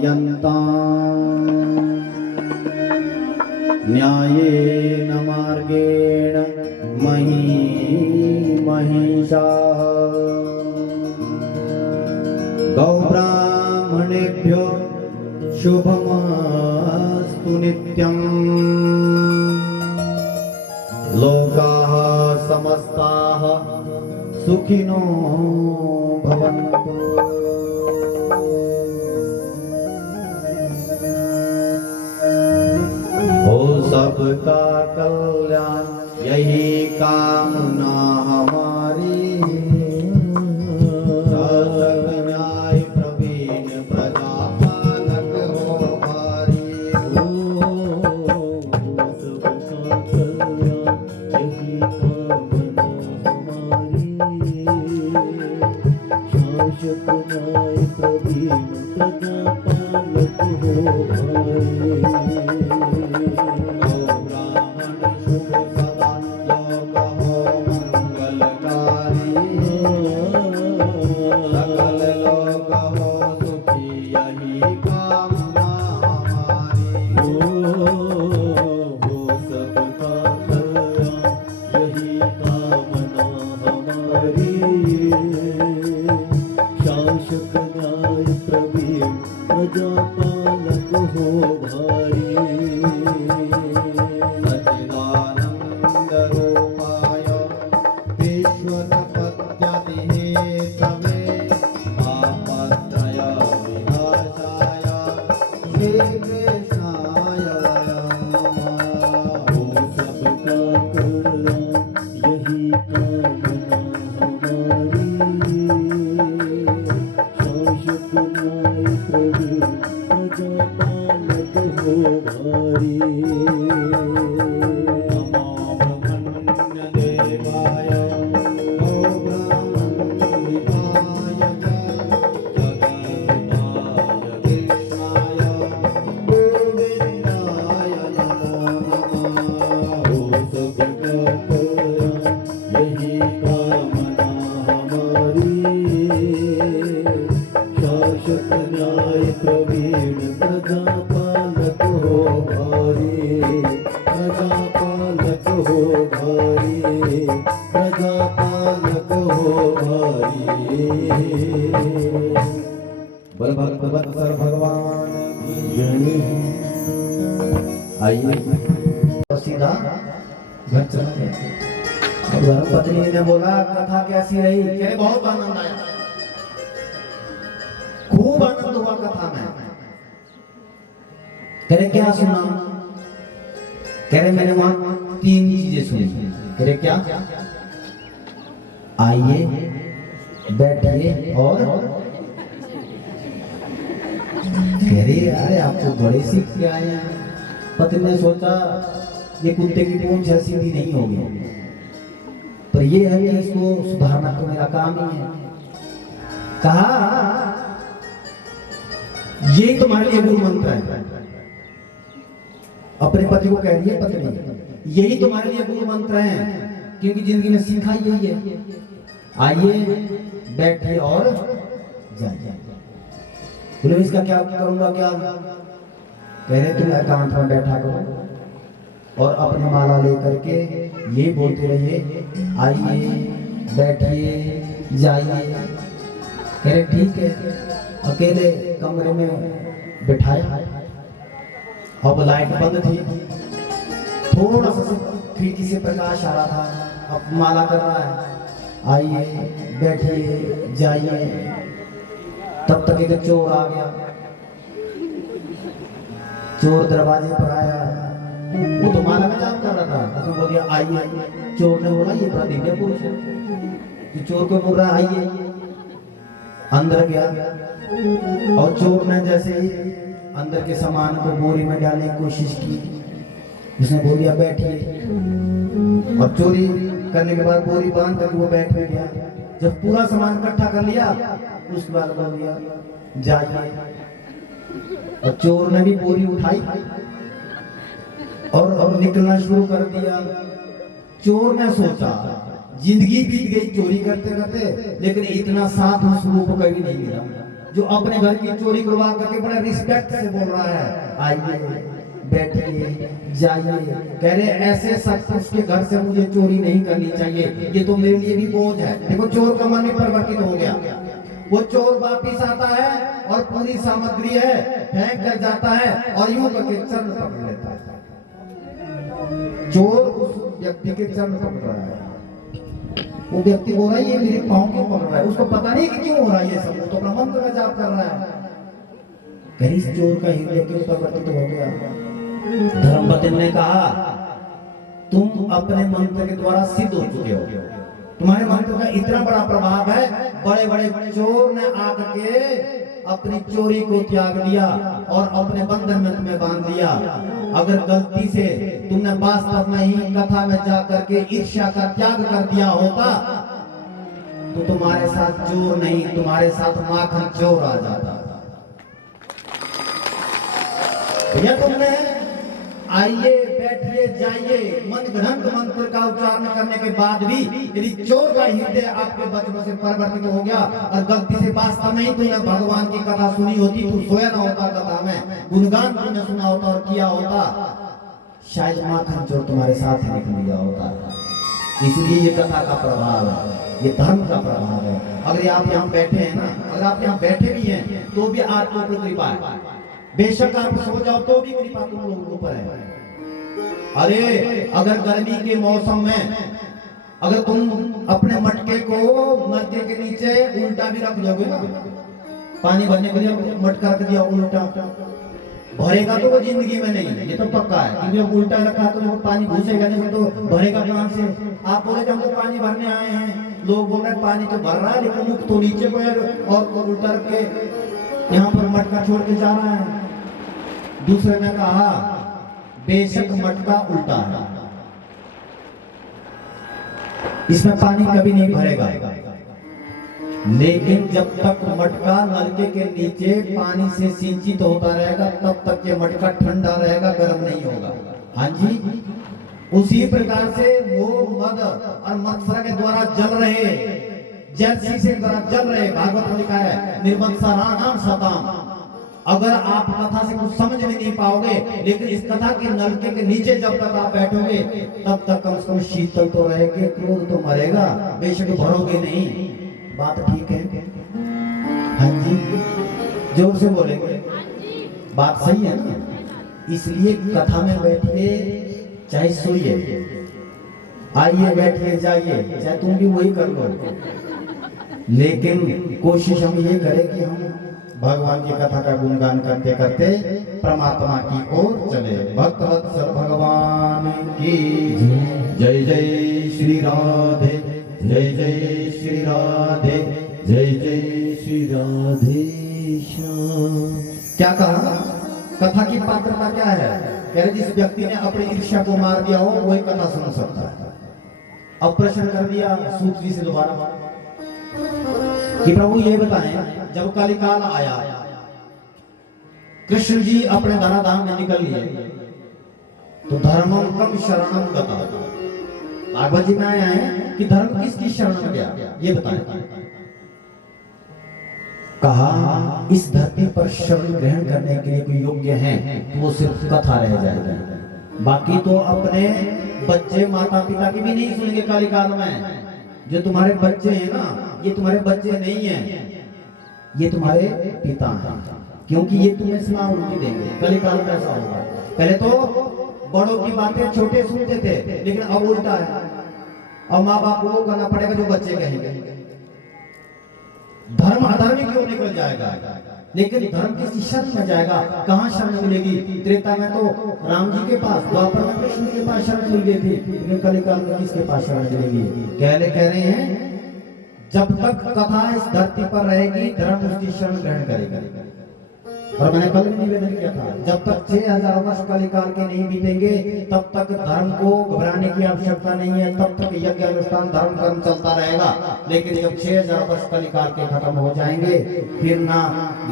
न्यायेन मार्गेण महिषाः गौब्राह्मणेभ्यो शुभमस्तु नित्यम् लोकाः समस्ताः सुखिनो भवन्तु। हो सबका कल्याण यही कामना हमारी। शासक न्याय प्रवीण प्रजा पालक हो भारी। हो सबका कल्याण यही कामना हमारी। शासक न्याय प्रवीण प्रजा पालक हो भारी। बलभद्र भगवान की जय। आइए सीधा घर चला गया। धर्मपत्नी ने बोला कथा कैसी रही? कहे बहुत आनंद आया, खूब आनंद हुआ कथा में। कहे क्या सुना? कहे मैंने वहां 3 चीजें सुनी। कहे क्या? आइए बैठिए और कह रही अरे आपको बड़े सीख के आए हैं। पत्नी ने सोचा ये कुत्ते की पूंछ सीधी नहीं होगी, पर ये है कि इसको सुधारना तो मेरा काम ही है। कहा ये तुम्हारे लिए गुरु मंत्र है। अपने पति को कह रही है पत्नी यही तुम्हारे लिए गुरु मंत्र है, क्योंकि जिंदगी में सीखा यही है। आइए बैठिए और जाइए। बोले इसका क्या करूंगा? क्या कह रहे? तुम एकांत में बैठा करो और अपनी माला लेकर के ये बोलते रहिए आइए बैठिए जाइए। कह रहे ठीक है। अकेले कमरे में बिठाया, अब लाइट बंद थी, थोड़ा सा खिड़की से प्रकाश आ रहा था। अब माला कर रहा है, आइए बैठिए जाइए। तब तक एक चोर आ गया। चोर दरवाजे पर आया, वो तो माला में जाप कर रहा था, उसने बोल दिया आइए। चोर ने बोला ये बड़ा दिव्य पुरुष है, ये चोर को बोल रहा है आइए। अंदर गया और चोर ने जैसे ही अंदर के सामान को बोरी में डालने की कोशिश की, उसने बोल दिया बैठिए। और चोरी करने के बाद बोरी बांध करके वो बैठ में गया। जब पूरा सामान इकट्ठा कर लिया उसके बाद बोल दिया जाइए। और चोर ने भी बोरी उठाई और अब निकलना शुरू कर दिया। चोर ने सोचा जिंदगी बीत गई चोरी करते करते, लेकिन इतना साधु स्वरूप कभी नहीं मिला जो अपने घर की चोरी करवा करके बड़े रिस्पेक्ट से बोल रहा है आइए बैठिए जाइए। कह रहे ऐसे शख्स के घर से मुझे चोरी नहीं करनी चाहिए, ये तो मेरे लिए भी बोझ है। देखो चोर का मन भी परिवर्तित हो गया। वो चोर वापिस आता है और पूरी सामग्री है फेंक कर जाता है और यूं करके चरण पकड़ लेता है। चोर उस व्यक्ति के चरण पकड़ रहा है। वो व्यक्ति बोल रहा है ये मेरे पाँव क्यों पकड़ रहा है, उसको पता नहीं कि क्यों हो रहा है ये सब, वो तो अपना मंत्र का जाप कर रहा है। कहीं चोर का हृदय क्यों परिवर्तित हो गया। धर्मपति ने कहा तुम अपने मंत्र के द्वारा सिद्ध हो चुके हो, तुम्हारे मंत्र का इतना बड़ा प्रभाव है। बड़े बड़े चोर ने आकर के अपनी चोरी को त्याग दिया और अपने बंधन में तुम्हें बांध दिया। अगर गलती से तुमने वास्तव में ही कथा में जाकर के ईर्ष्या का त्याग कर दिया होता तो तुम्हारे साथ चोर नहीं, तुम्हारे साथ माखन चोर आ जाता। भैया तुमने आइए बैठिए जाइए मन घड़ंत मंत्र का उच्चारण करने के बाद भी यदि चोर का हृदय आपके बचपन से परिवर्तित हो गया और गलती से वास्तव में ही तुमने भगवान की कथा सुनी होती, तू सोया ना होता कथा में, गुणगान तुमने सुना होता और किया होता, शायद माखन चोर तुम्हारे साथ ही निकल गया होता। इसलिए ये कथा का प्रभाव है, ये धर्म का प्रभाव है। अगर आप यहाँ बैठे हैं ना, अगर आप यहाँ बैठे भी हैं तो भी आपके ऊपर कृपा है। बेशक आप सो जाओ तो भी कृपा तुम लोगों के ऊपर है। अरे अगर गर्मी के मौसम में अगर तुम अपने मटके को नलके के नीचे उल्टा भी रख दोगे ना, पानी भरने के लिए मटका रख दिया उल्टा, भरेगा तो वो जिंदगी में नहीं, ये तो पक्का है। क्योंकि जब उल्टा रखा तो वो पानी घुसेगा नहीं तो भरेगा कहां से। आप बोले हम तो पानी भरने आए हैं, लोग बोल रहे पानी तो भर रहा है लेकिन मुख तो नीचे को है और उल्टा रख के यहाँ पर मटका छोड़ के जा रहा है। दूसरे ने कहा बेशक मटका उल्टा है, इसमें पानी कभी नहीं भरेगा, लेकिन जब तक मटका नलके के नीचे पानी से सिंचित होता रहेगा तब तक ये मटका ठंडा रहेगा, गर्म नहीं होगा। हाँ जी, उसी प्रकार से वो मद और मत्सरा के द्वारा जल रहे, जर्सी से द्वारा जल रहे, भागवत में लिखा है निर्मत्सराणाम सताम। अगर आप कथा से कुछ समझ में नहीं पाओगे, लेकिन इस कथा के नलके के नीचे जब तक आप बैठोगे तब तक कम से कम शीतल तो रहेगा, क्रोध तो मरेगा, बेशक भरोगे नहीं। बात ठीक है? हाँ जी, जोर से बोलेंगे, बात सही है ना? इसलिए कथा में बैठिए चाहे सोइए, आइए बैठिए जाइए, चाहे तुम भी वही कर लो, लेकिन कोशिश हम ये करें कि हम भगवान की कथा का गुणगान करते करते परमात्मा की ओर चले। भक्त वत्सल भगवान की जय जय श्री राधे, जय जय श्री राधे, जय जय श्री राधे श्याम। क्या कहा? कथा की पात्रता क्या है? कह रहे जिस व्यक्ति ने अपनी ईर्ष्या को मार दिया हो वही कथा सुन सकता है। अब प्रश्न कर दिया सूत जी से दोबारा कि प्रभु ये बताएं, जब कलिकाल आया, कृष्ण जी अपने धराधाम में निकल लिए, तो धर्मम कम शरणम गता। भागवत जी में आया है कि धर्म किसकी शरण में गया, ये बताएं। कहा इस धरती पर शरण ग्रहण करने के लिए कोई योग्य है तो वो सिर्फ कथा रह जाएगा, बाकी तो अपने बच्चे माता पिता की भी नहीं सुनेंगे। कलिकाल में जो तुम्हारे बच्चे हैं ना, ये तुम्हारे बच्चे नहीं हैं, ये तुम्हारे पिता हैं, क्योंकि ये तुम्हें सलाह उल्टी देंगे। कलिकाल में ऐसा होगा। पहले तो बड़ों की बातें छोटे सुनते थे, लेकिन अब उल्टा है। अब माँ बाप को करना पड़ेगा जो बच्चे कहेंगे। धर्म अधर्म क्यों निकल जाएगा, लेकिन धर्म किसी शरण में जाएगा। कहाँ शरण मिलेगी? त्रेता में तो राम जी के पास, द्वापर में कृष्ण के पास शरण मिल गई थी, लेकिन कलिकाल में किसके पास शरण मिलेगी? कह रहे हैं जब तक कथा इस धरती पर रहेगी धर्म उसकी शरण ग्रहण करेगा। और मैंने कल भी निवेदन किया था, जब तक 6000 वर्ष कलिकाल के नहीं बीतेंगे तब तक धर्म को घबराने की आवश्यकता नहीं है, तब तक यज्ञ अनुष्ठान धर्म कर्म चलता रहेगा। लेकिन जब 6000 वर्ष कलिकाल के खत्म हो जाएंगे, फिर ना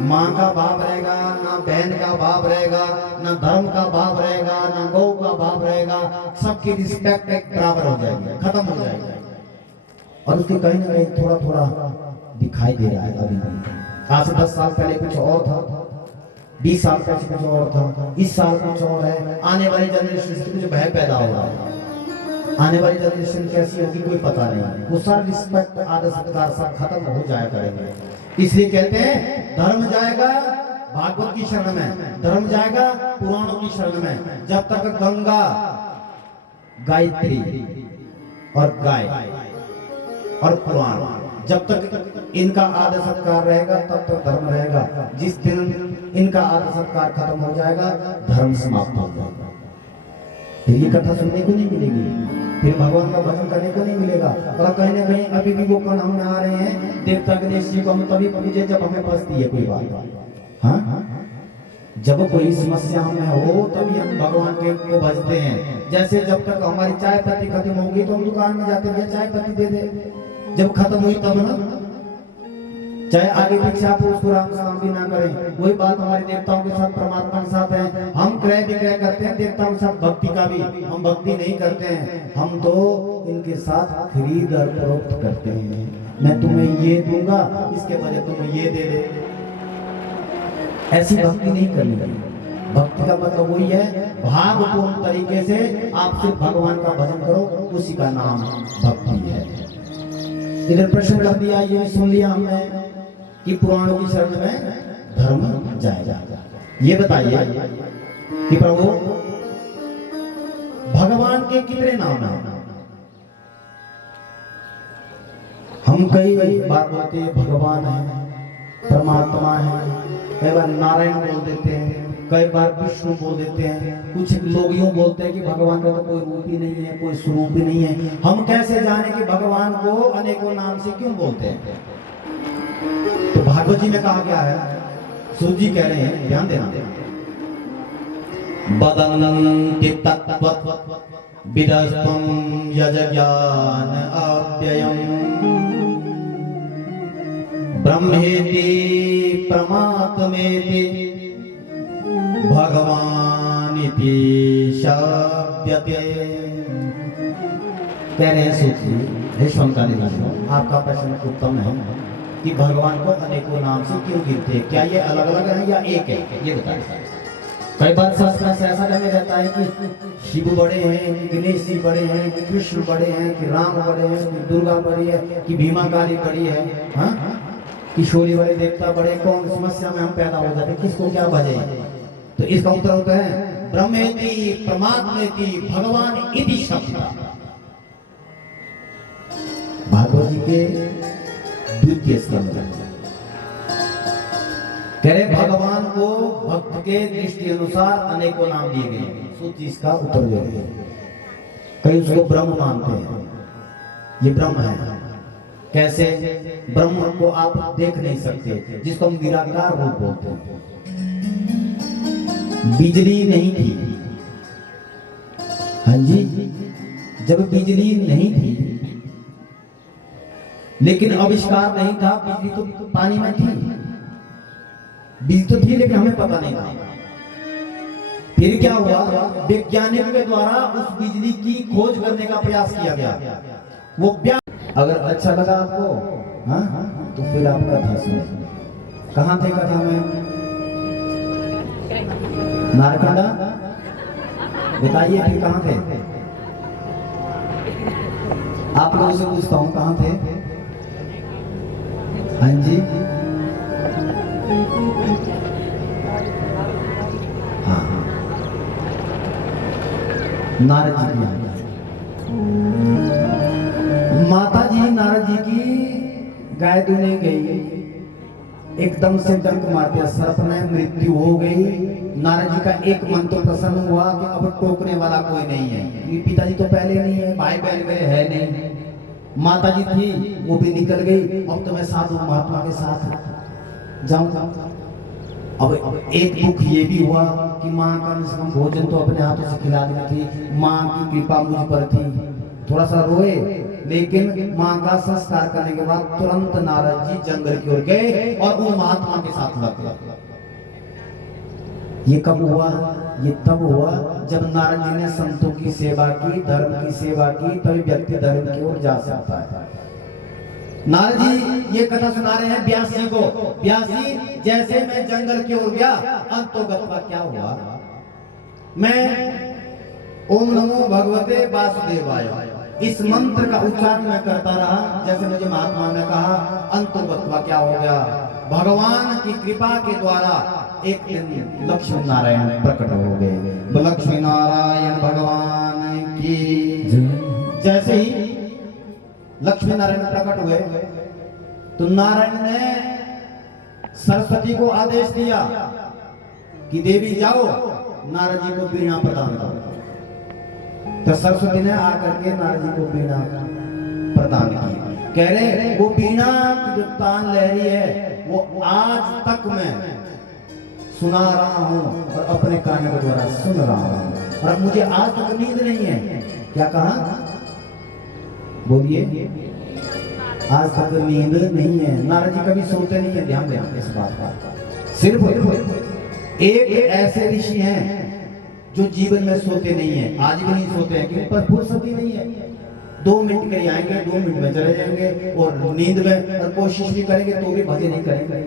माँ का भाव रहेगा, ना बहन का भाव रहेगा, ना धर्म का भाव रहेगा, ना गौ का भाव रहेगा। सबकी रिस्पेक्ट एक बराबर हो जाएगी, खत्म हो जाएगी। और उसके कहीं ना कहीं थोड़ा थोड़ा दिखाई दे रहा है। अभी आज से 10 साल पहले कुछ और था, 20 साल पहले कुछ और था, इस साल कुछ और है। आने वाली जनरेशन से कुछ भय पैदा हो रहा है। आने वाली जनरेशन कैसी होगी कोई पता नहीं। वो सारा रिस्पेक्ट आदर सत्कार सब खत्म हो जाया करेंगे। इसलिए कहते हैं धर्म जाएगा भागवत की शरण में, धर्म जाएगा पुराणों की शरण में। जब तक गंगा, गायत्री और गाय और पुराण, जब तक इनका आदर सत्कार रहेगा तब तक धर्म रहेगा। जिस दिन इनका आदर सत्कार खत्म हो जाएगा धर्म समाप्त हो जाएगा। फिर ये कथा सुनने को नहीं मिलेगी, फिर भगवान का भजन करने को नहीं मिलेगा। और कहीं ना कहीं अभी भी वो कण हम में आ रहे हैं। देवता गणेश जी को हम तभी पूजे जब हमें फंसती है कोई बात। हाँ, जब कोई समस्या में हो तभी हम भगवान के को भजते हैं। जैसे जब तक हमारी चाय पत्ती खत्म होगी तो हम दुकान में जाते हैं चाय पत्ती दे दे, जब खत्म हुई तब ना, चाहे आगे पीछे आप उसको राम नाम भी ना करें। वही बात हमारे देवताओं के साथ, परमात्मा के साथ है। हम क्रय विक्रय करते हैं देवताओं के साथ, भक्ति का भी हम भक्ति नहीं करते हैं। हम तो इनके साथ खरीद और फरोख्त करते हैं। मैं तुम्हें ये दूंगा, इसके बजाय तुम्हें ये दे दे। ऐसी भक्ति नहीं करनी चाहिए। भक्ति का मतलब वही है भावपूर्ण तरीके से आप सिर्फ भगवान का भजन करो, उसी का नाम भक्ति है। इधर प्रश्न कर दिया, ये सुन लिया हमने कि पुराणों की शरण में धर्म जाएगा। ये बताइए कि प्रभु भगवान के कितने नाम हैं? हम कई बार बोलते हैं भगवान है, परमात्मा है, कई बार नारायण बोल देते हैं, कई बार विष्णु बोल देते हैं। कुछ लोग यूं बोलते हैं कि भगवान का तो कोई रूप ही नहीं है, कोई स्वरूप ही नहीं है। हम कैसे जाने कि भगवान को अनेकों नाम से क्यों बोलते हैं? तो भागवत जी में कहा गया है, सूत जी कह रहे हैं, ध्यान देना, बदन्ति तत्त्वत् विदस्त्वं यज्ञान अव्ययम् ब्रह्मेति परमात्मेति भगवानिति शब्दते। कह रहे हैं सूत जी, हे शंकराचार्य जी, आपका प्रश्न उत्तम है कि भगवान को अनेकों नाम से क्यों गिनते हैं? क्या ये अलग अलग है या एक है? ये बताइए। कई बार शास्त्र से ऐसा कहने रहता है कि शिव बड़े हैं, कि गणेश जी बड़े हैं, कि कृष्ण बड़े हैं, कि राम बड़े हैं, कि दुर्गा बड़ी है, कि भीमा काली बड़ी है, हाँ, कि शोली वाले देवता बड़े। कौन समस्या में हम पैदा हो जाते, किसको क्या भजे? तो इसका उत्तर होता है ब्रह्मेति परमात्मेति भगवान इति शब्द। भागवत जी के द्वितीय स्कंद कह रहे भगवान को भक्त के दृष्टि अनुसार अनेकों नाम दिए गए। सूत जी इसका उत्तर दे रहे हैं। कई उसको ब्रह्म मानते हैं, ये ब्रह्म है। कैसे? ब्रह्म को आप देख नहीं सकते, जिसको हम निराकार रूप बोलते हैं। बिजली नहीं थी, हाँ जी, जब बिजली नहीं थी, लेकिन आविष्कार नहीं था। बिजली तो पानी में थी, बिजली तो थी लेकिन हमें पता नहीं था। फिर क्या हुआ? वैज्ञानिक के द्वारा उस बिजली की खोज करने का प्रयास किया गया। वो अगर अच्छा लगा आपको, हाँ, तो फिर आप कथा सुने। कहाँ थे कथा में? नारकंडा, बताइए फिर कहाँ थे? आप लोगों से पूछता हूँ, कहाँ थे? हाँ जी, हाँ, नारद जी की माता जी नारद जी की गाय दुने गई, एकदम से डंक मार दिया, सर्प में मृत्यु हो गई। नारद जी का एक मन तो प्रसन्न हुआ कि अब टोकने वाला कोई नहीं है, क्योंकि पिताजी तो पहले नहीं है, भाई बहन गए है नहीं, माता जी थी वो भी निकल गई। अब तो मैं साधु महात्मा के साथ जाऊंगा। अब एक दुख ये भी हुआ कि माँ कम से कम भोजन तो अपने हाथों से खिला दी थी, माँ की कृपा मुझ पर थी। थोड़ा सा रोए, लेकिन माँ का संस्कार करने के बाद तुरंत नारद जी जंगल की ओर गए और वो महात्मा के साथ लग गए। ये कब हुआ? ये तब हुआ जब नारद जी ने संतों की सेवा की, धर्म की सेवा की, तभी व्यक्ति धर्म की ओर जा सकता है। नारद जी ये कथा सुना रहे हैं व्यास जी को। व्यास जी, जैसे मैं जंगल की ओर गया, अंतोगत्वा क्या हुआ, मैं ओम नमो भगवते वासुदेवाय इस मंत्र का उच्चारण मैं करता रहा, जैसे मुझे महात्मा ने कहा। अंतोगत्वा क्या हो गया, भगवान की कृपा के द्वारा एक दिन लक्ष्मी नारायण प्रकट हो गए। लक्ष्मी नारायण भगवान की जैसे ही लक्ष्मी नारायण प्रकट हुए तो नारायण ने सरस्वती को आदेश दिया कि देवी जाओ नारद जी को वीणा प्रदान करो। तो सरस्वती ने आकर के नारद जी को वीणा प्रदान की। कह रहे वो वीणा की जो तान लहरी है वो आज तक मैं सुना रहा हूँ और अपने कान के द्वारा सुन रहा हूँ, और मुझे आज तक नींद नहीं है। क्या कहा? बोलिए, आज तक नींद नहीं है। नारद जी कभी सोते नहीं है, ध्यान दें इस बात का। सिर्फ एक ऐसे ऋषि हैं जो जीवन में सोते नहीं है, आज भी नहीं सोते हैं, क्योंकि पर फुर्सत ही नहीं है। 2 मिनट के लिए आएंगे, 2 मिनट में चले जाएंगे, और नींद में और कोशिश भी करेंगे तो भी भजन नहीं करेंगे।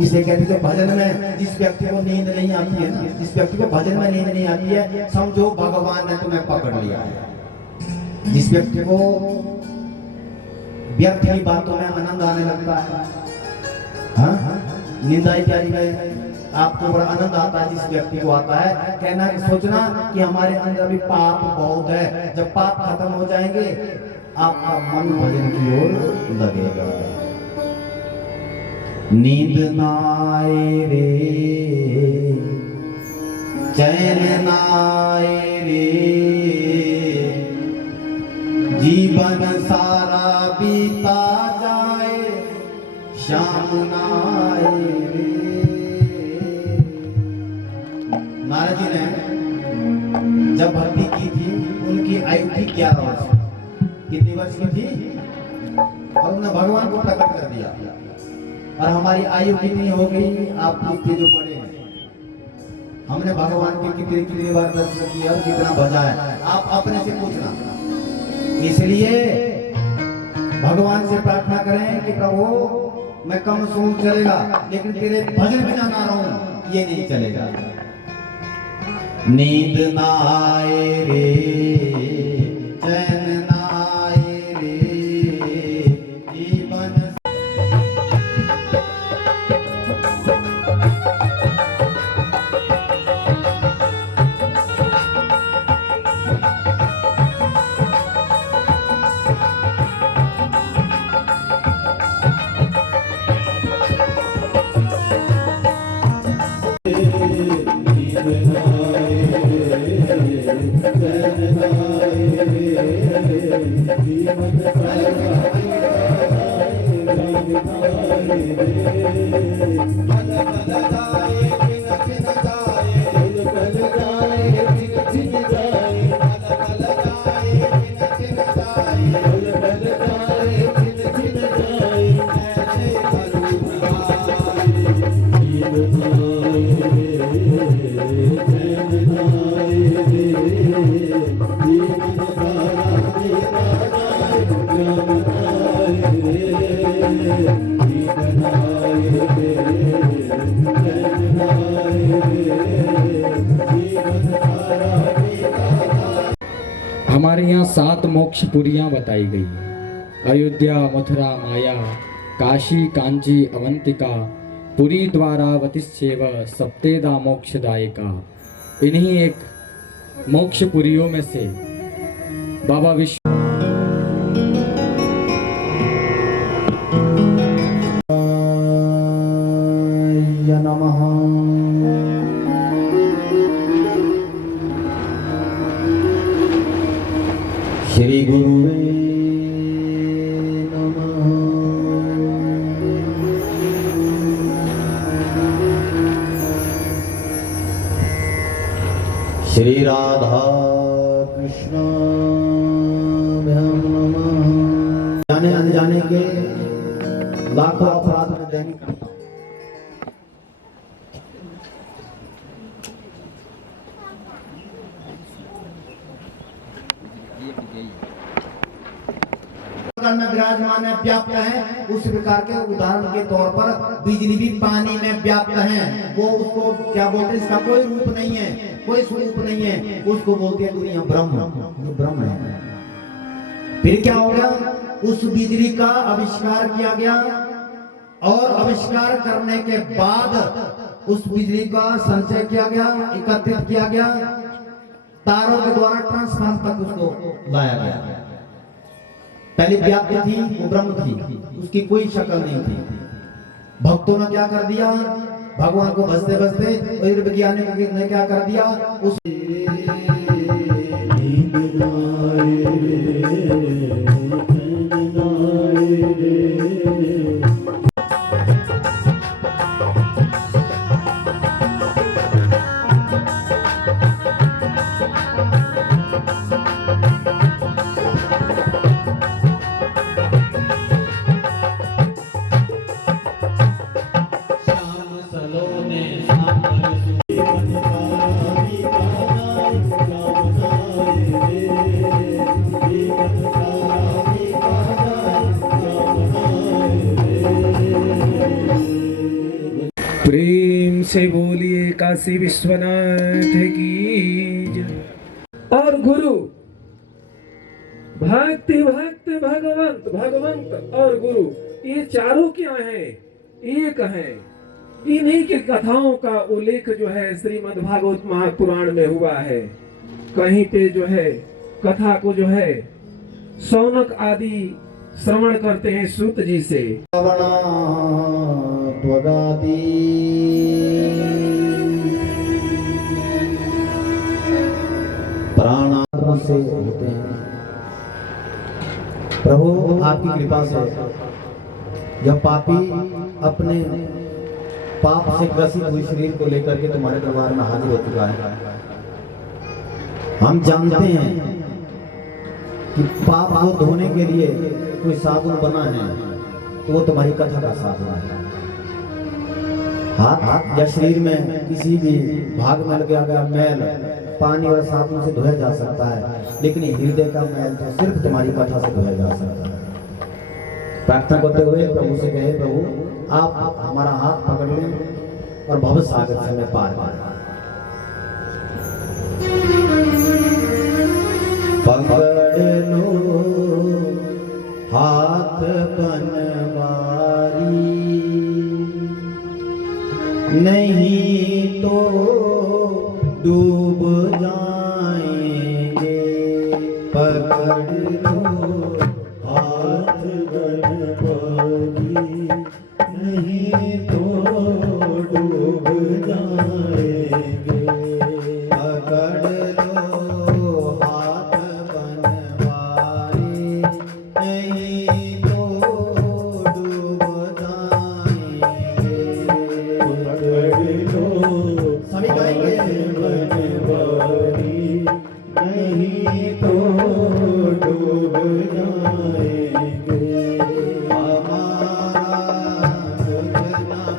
इसे कहते हैं भजन में जिस व्यक्ति को नींद नहीं आती है ना, जिस व्यक्ति को भजन में नींद नहीं आती है, समझो भगवान ने तुम्हें पकड़ लिया है। जिस व्यक्ति को व्यर्थ की बातों में आनंद आने लगता है, हाँ, निंदा इत्यादि में आपको बड़ा आनंद आता है, जिस व्यक्ति को आता है, कहना कि सोचना कि हमारे अंदर भी पाप बहुत है। जब पाप खत्म हो जाएंगे आपका मन भजन की ओर लगेगा। नींद ना आए रे, चैन ना आए रे, जीवन सारा बीता जाए, शाम ना आए रे। नारद जी ने जब भक्ति की थी, उनकी आयु थी 11 वर्ष। कितनी वर्ष की थी? और उन्होंने भगवान को प्रकट कर दिया। और हमारी आयु कितनी हो गई? आप पूछते जो बड़े हैं, हमने भगवान के कितनी कितनी बार दर्शन किया और कितना भजा है, आप अपने से पूछना। इसलिए भगवान से प्रार्थना करें कि प्रभु मैं कम सोऊं चलेगा, लेकिन तेरे भजन बिना ना रहूं ये नहीं चलेगा। नींद ना आए रे, चैन ना आए रे, जीवन हमारे यहाँ 7 मोक्ष पुरियाँ बताई गई हैं। अयोध्या, मथुरा, माया, काशी, कांची, अवंतिका, पुरी द्वारावतिश्चैव सप्तेदा मोक्षदायिका। इन्हीं एक मोक्ष पुरियों में से बाबा विश्व नमः। श्री गुरुवे नमः। श्री राधा कृष्ण नमः। जाने अनजाने के लाखों अपराध में दैनिक करता हूं। में विराजमान है, व्याप्त है। उस प्रकार के उदाहरण के तौर पर बिजली भी पानी में व्याप्त है। वो उसको क्या बोलते हैं, इसका कोई रूप नहीं है, कोई स्वरूप नहीं है, उसको बोलते हैं दुनिया ब्रह्म, ब्रह्म है। फिर क्या हो गया, उस बिजली का आविष्कार किया गया और आविष्कार करने के बाद उस बिजली का संचय किया गया, एकत्रित किया गया, तारों के द्वारा ट्रांसफार्म तक उसको लाया गया। पहले व्याप्त थी, वो ब्रह्म थी, उसकी कोई शक्ल नहीं थी। भक्तों ने क्या कर दिया, भगवान को भजते भजते वैज्ञानिकों ने क्या कर दिया, उस प्रेम से बोलिए काशी विश्वनाथ की जय। और गुरु भक्ति भक्त भगवंत, भगवंत और गुरु, ये चारों क्या हैं, एक हैं। इन्हीं की कथाओं का उल्लेख जो है श्रीमद् भागवत महापुराण में हुआ है। कहीं पे जो है कथा को जो है शौनक आदि श्रवण करते हैं सूत जी से। प्राणात्मा से होते हैं। प्रभु आपकी कृपा से जब पापी अपने पाप से ग्रसित हुई शरीर को लेकर के तुम्हारे दरबार में हाजिर हो चुका है, हम जानते हैं कि पाप को धोने के लिए कोई साबुन बना है, तो वो तुम्हारी कथा का साबुन है। हाथ या शरीर में किसी भी भाग में लगा गया मैल पानी और साबुन से धोया जा सकता है, लेकिन हृदय का मैल तो सिर्फ तुम्हारी कथा से धोया जा सकता है। प्रार्थना करते हुए प्रभु से कहे, प्रभु आप हमारा हाथ पकड़ लें और भव सागर से हमें पार पकड़ लो हाथ बनवारी, नहीं तो डूब जाएंगे। पकड़ लो हाथ बनवारी, नहीं तो डूब जाएंगे। पकड़ लो हाथ बनवारी, नहीं तो डूब जाएंगे। पकड़ लो सभी गाएंगे बनवारी, नहीं तो डूब जाएंगे। हमारा कुछ न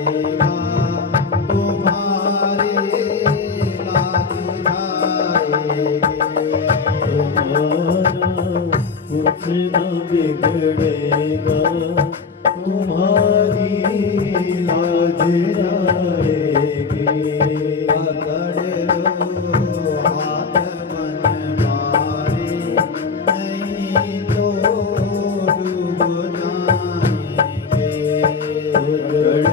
बिगड़ेगा, तुम्हारे लाज जाएंगे। तुम्हारा कुछ न बिगड़ेगा, तुम्हारी लाज जाएगी। पकड़ लो हाथ बनवारी, नहीं तो डूब जाएंगे। पकड़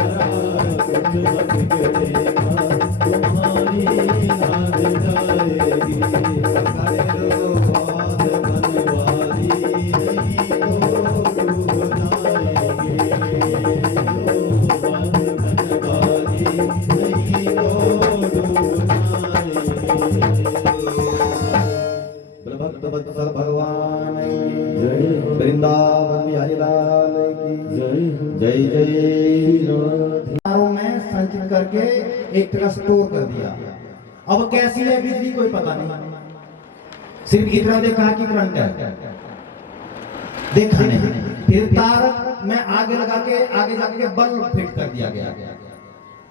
हमारा तुम्हारी याद जाएगी करे रो बात बनवारी नहीं तो डूब जाएंगे बात बनवारी नहीं तो डूब जाएंगे भक्त वत्सल भगवान की जय वृंदावन बिहारी लाल की जय जय जय में संचित करके एक तरह स्टोर कर दिया। अब कैसी है बिजली कोई पता नहीं, सिर्फ इतना देखा कि करंट है, देखा नहीं। फिर तार में आगे लगा के आगे जाके बल्ब फिट कर दिया गया।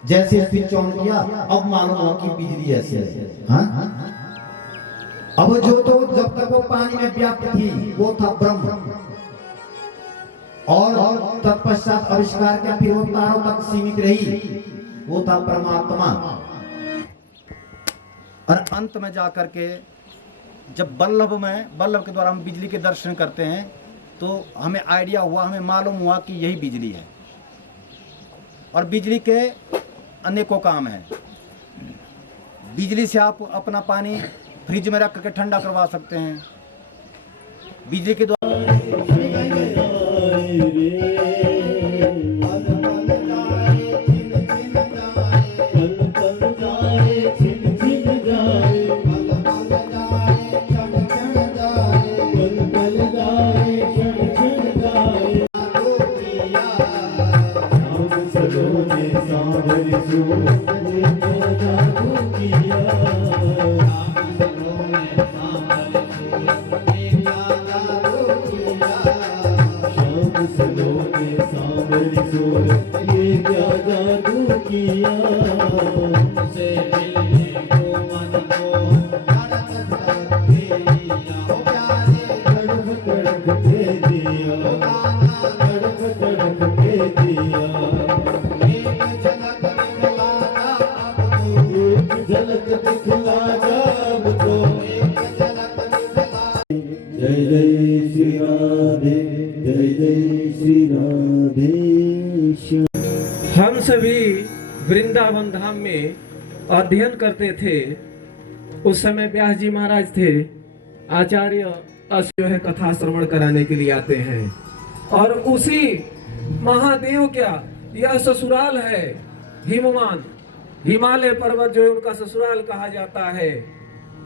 जैसे स्विच ऑन किया अब मालूम हुआ कि बिजली ऐसे है। हाँ? अब जो तो जब तक वो पानी में व्याप्त थी वो था ब्रह्म, और तत्पश्चात आविष्कार किया, फिर वो तारों तक सीमित रही, वो था परमात्मा। और अंत में जाकर के जब बल्लभ के द्वारा हम बिजली के दर्शन करते हैं तो हमें आइडिया हुआ, हमें मालूम हुआ कि यही बिजली है। और बिजली के अनेकों काम हैं। बिजली से आप अपना पानी फ्रिज में रख के ठंडा करवा सकते हैं। बिजली के द्वारा हम सभी वृंदावन धाम में अध्ययन करते थे। उस समय व्यास जी महाराज थे, आचार्य जो है कथा श्रवण कराने के लिए आते हैं। और उसी महादेव क्या यह ससुराल है हिमवान, हिमालय पर्वत जो है उनका ससुराल कहा जाता है।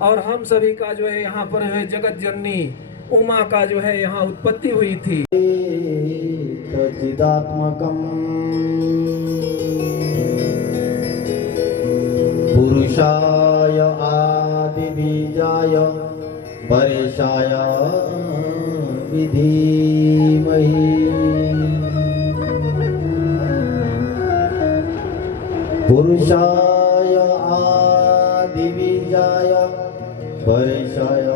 और हम सभी का जो है यहाँ पर है जगत जननी उमा का जो है यहाँ उत्पत्ति हुई थी। चिदात्मकम पुरुषाय आदि बीजाय परेशाय विधीमहि पुरुषाय आदि बीजाय परेशाय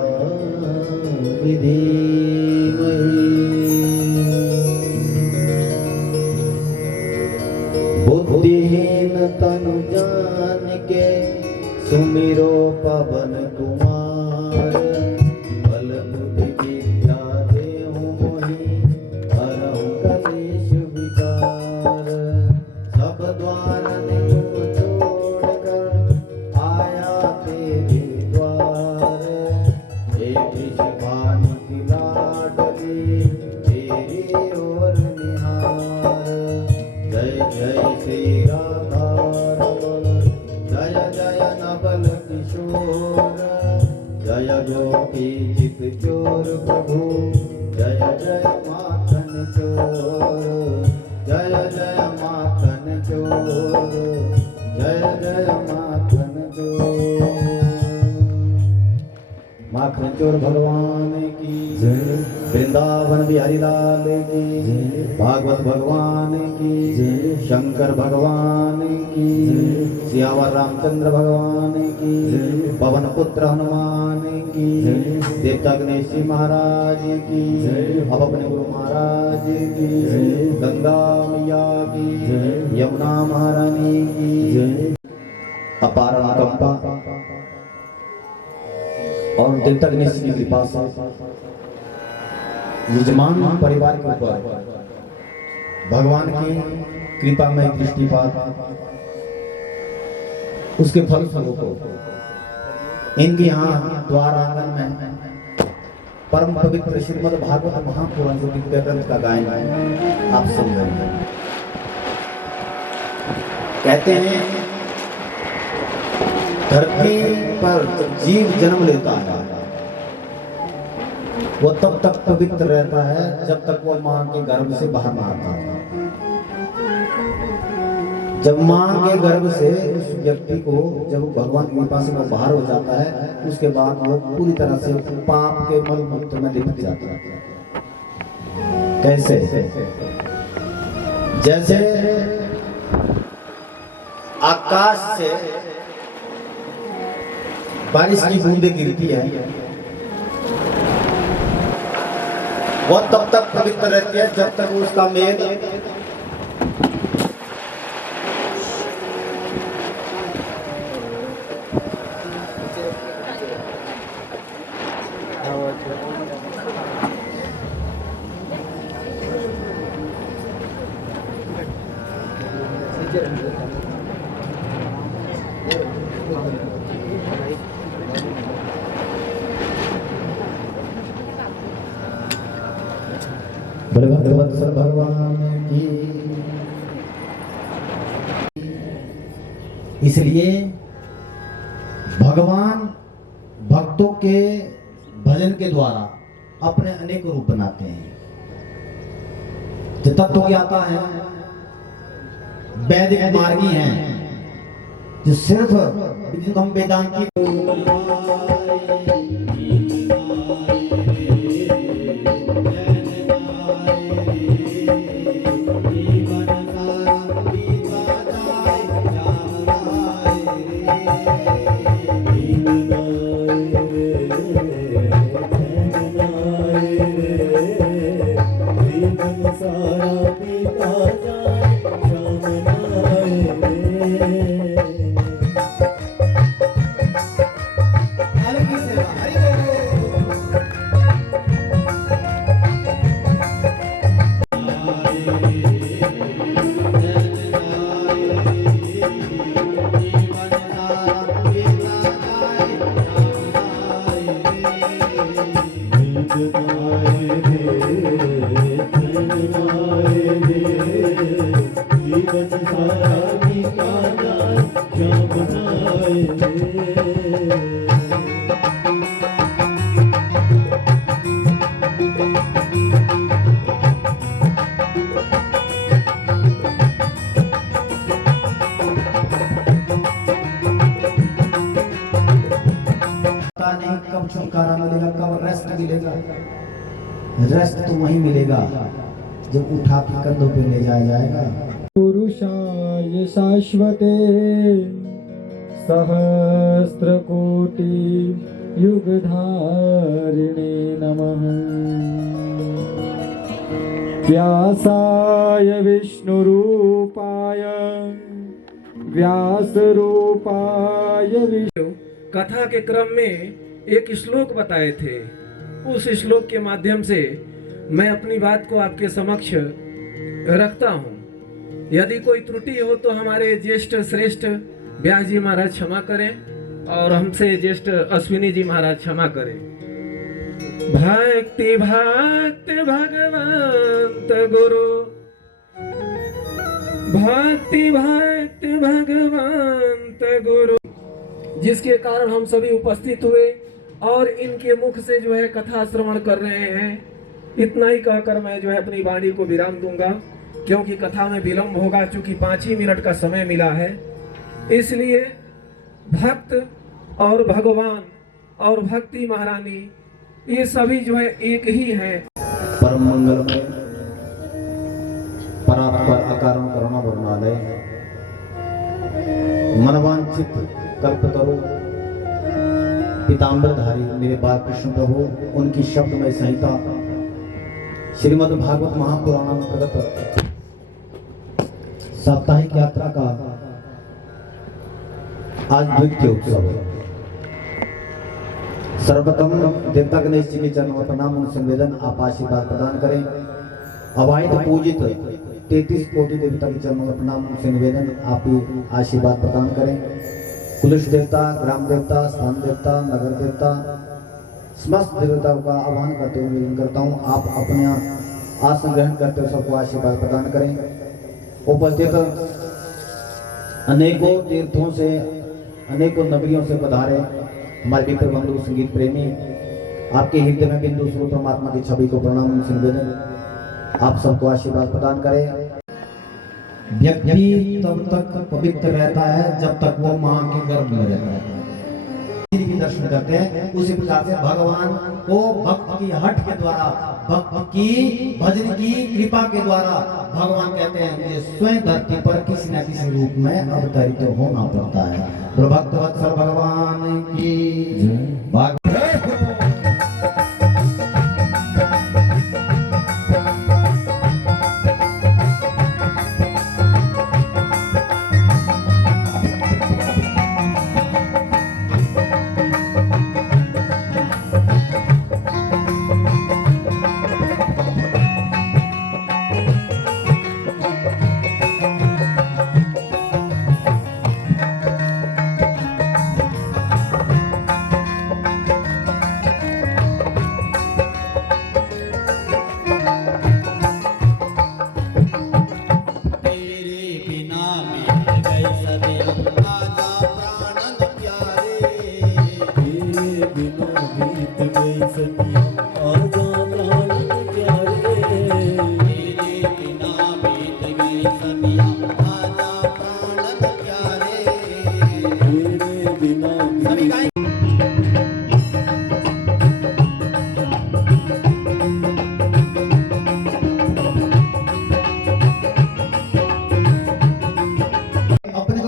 विधीमहि बुद्धिहीन तनु जान के सुमिरो पवन कुमार बल बुद्धि विद्या देहु मोहि हरहु कलेश विकार सब द्वारन तुम छोड़ कर आया तेरे द्वार हे भानु की लाडली तेरी ओर निहार जय जय श्री राधा रमण जय जय नवल किशोर जय गोपी चित चोर प्रभु जय जय माखन चोर जय जय माखन चोर जय जय माखन चोर। माखन चोर भगवान की जय, वृंदावन बिहारी लाल की जय, भागवत भगवान की जय, शंकर भगवान की जय, सियावर रामचंद्र भगवान की जय, पवन पुत्र हनुमान की जय, देवता गणेश जी महाराज की जय, अब अपने गुरु महाराज की जय, गंगा मैया की जय, यमुना महारानी की जय। अपार अनुकंपा और देवता गणेश की कृपा से यजमान परिवार के ऊपर भगवान की कृपा में दृष्टिपात उसके फल स्वरूप इनके यहाँ द्वार आंगन में परम पवित्र श्रीमद् भागवत महापुराण जो दिव्य ग्रंथ का गायन है आप सुन रहे हैं। कहते हैं धरती पर जब जीव जन्म लेता है वो तब तक पवित्र रहता है जब तक वो मां के गर्भ से बाहर ना आता है। जब मां के गर्भ से उस व्यक्ति को जब भगवान की कृपा से वो बाहर हो जाता है उसके बाद वो पूरी तरह से पाप के मल मूत्र में लिपट जाता है। कैसे? जैसे आकाश से बारिश की बूंदें गिरती है वो तब तक पवित्र रहती है जब तक उसका मेल बलभद्र भगवान की। इसलिए भगवान भक्तों के भजन के द्वारा अपने अनेक रूप बनाते हैं। जो तत्व ज्ञाता है वैदिक मार्गी हैं जो सिर्फ जिनको हम वेदांती कब छुटकारा मिलेगा, कब रेस्ट मिलेगा। रेस्ट तो वहीं मिलेगा जब उठा के कंधों पे ले जाया जाएगा। पुरुषाय शाश्वते सहस्र कोटि युगधारिणे नमः। व्यासाय विष्णुरूपाय व्यासरूपाय कथा के क्रम में एक श्लोक बताए थे। उस श्लोक के माध्यम से मैं अपनी बात को आपके समक्ष रखता हूँ। यदि कोई त्रुटि हो तो हमारे ज्येष्ठ श्रेष्ठ व्यास जी महाराज क्षमा करें और हमसे ज्येष्ठ अश्विनी जी महाराज क्षमा करें। भक्ति भक्त भगवंत गुरु, भक्ति भक्त भगवंत गुरु, जिसके कारण हम सभी उपस्थित हुए और इनके मुख से जो है कथा श्रवण कर रहे हैं। इतना ही कहकर मैं जो है अपनी वाणी को विराम दूंगा, क्योंकि कथा में विलंब होगा। चूंकि 5 ही मिनट का समय मिला है, इसलिए भक्त और भगवान और भक्ति महारानी ये सभी जो है एक ही हैं। परम मंगल में परात्पर अकारण करुणा वरुणालय मनवांचित कल्पतरु पीताम्बरधारी मेरे बाल कृष्ण प्रभु, उनकी शब्दमय संहिता श्रीमद् भागवत महापुराण अंतर्गत साप्ताहिक यात्रा का आज द्वितीय उत्सव है। सर्वप्रथम देवता गणेश जी के चरणों में प्रणाम उनसे निवेदन, आप आशीर्वाद प्रदान करें। अवाहित पूजित 33 कोटि देवता के चरणों में प्रणाम उनसे निवेदन, आप आशीर्वाद प्रदान करें। कुलश देवता, ग्राम देवता, स्थान देवता, नगर देवता, समस्त देवताओं का आह्वान करते हुए निवेदन करता हूँ आप अपने आसन ग्रहण करते हुए सबको आशीर्वाद प्रदान करें। उपस्थित अनेकों तीर्थों से, अनेकों नगरियों से पधारे हमारे विप्र बंधु संगीत प्रेमी, आपके हृदय में बिंदु स्वरूप परमात्मा की छवि को प्रणाम निवेदन, आप सबको आशीर्वाद प्रदान करें। व्यक्ति तब तक पवित्र रहता है जब तक वो मां के गर्भ में रहता है, की दर्शन करते हैं। उसी प्रकार से भगवान को भक्त की हट के द्वारा, भक्त की भजन की कृपा के द्वारा भगवान कहते हैं मुझे स्वयं धरती पर किसी न किसी रूप में अवतरित होना पड़ता है। तो भक्त वत्सल भगवान की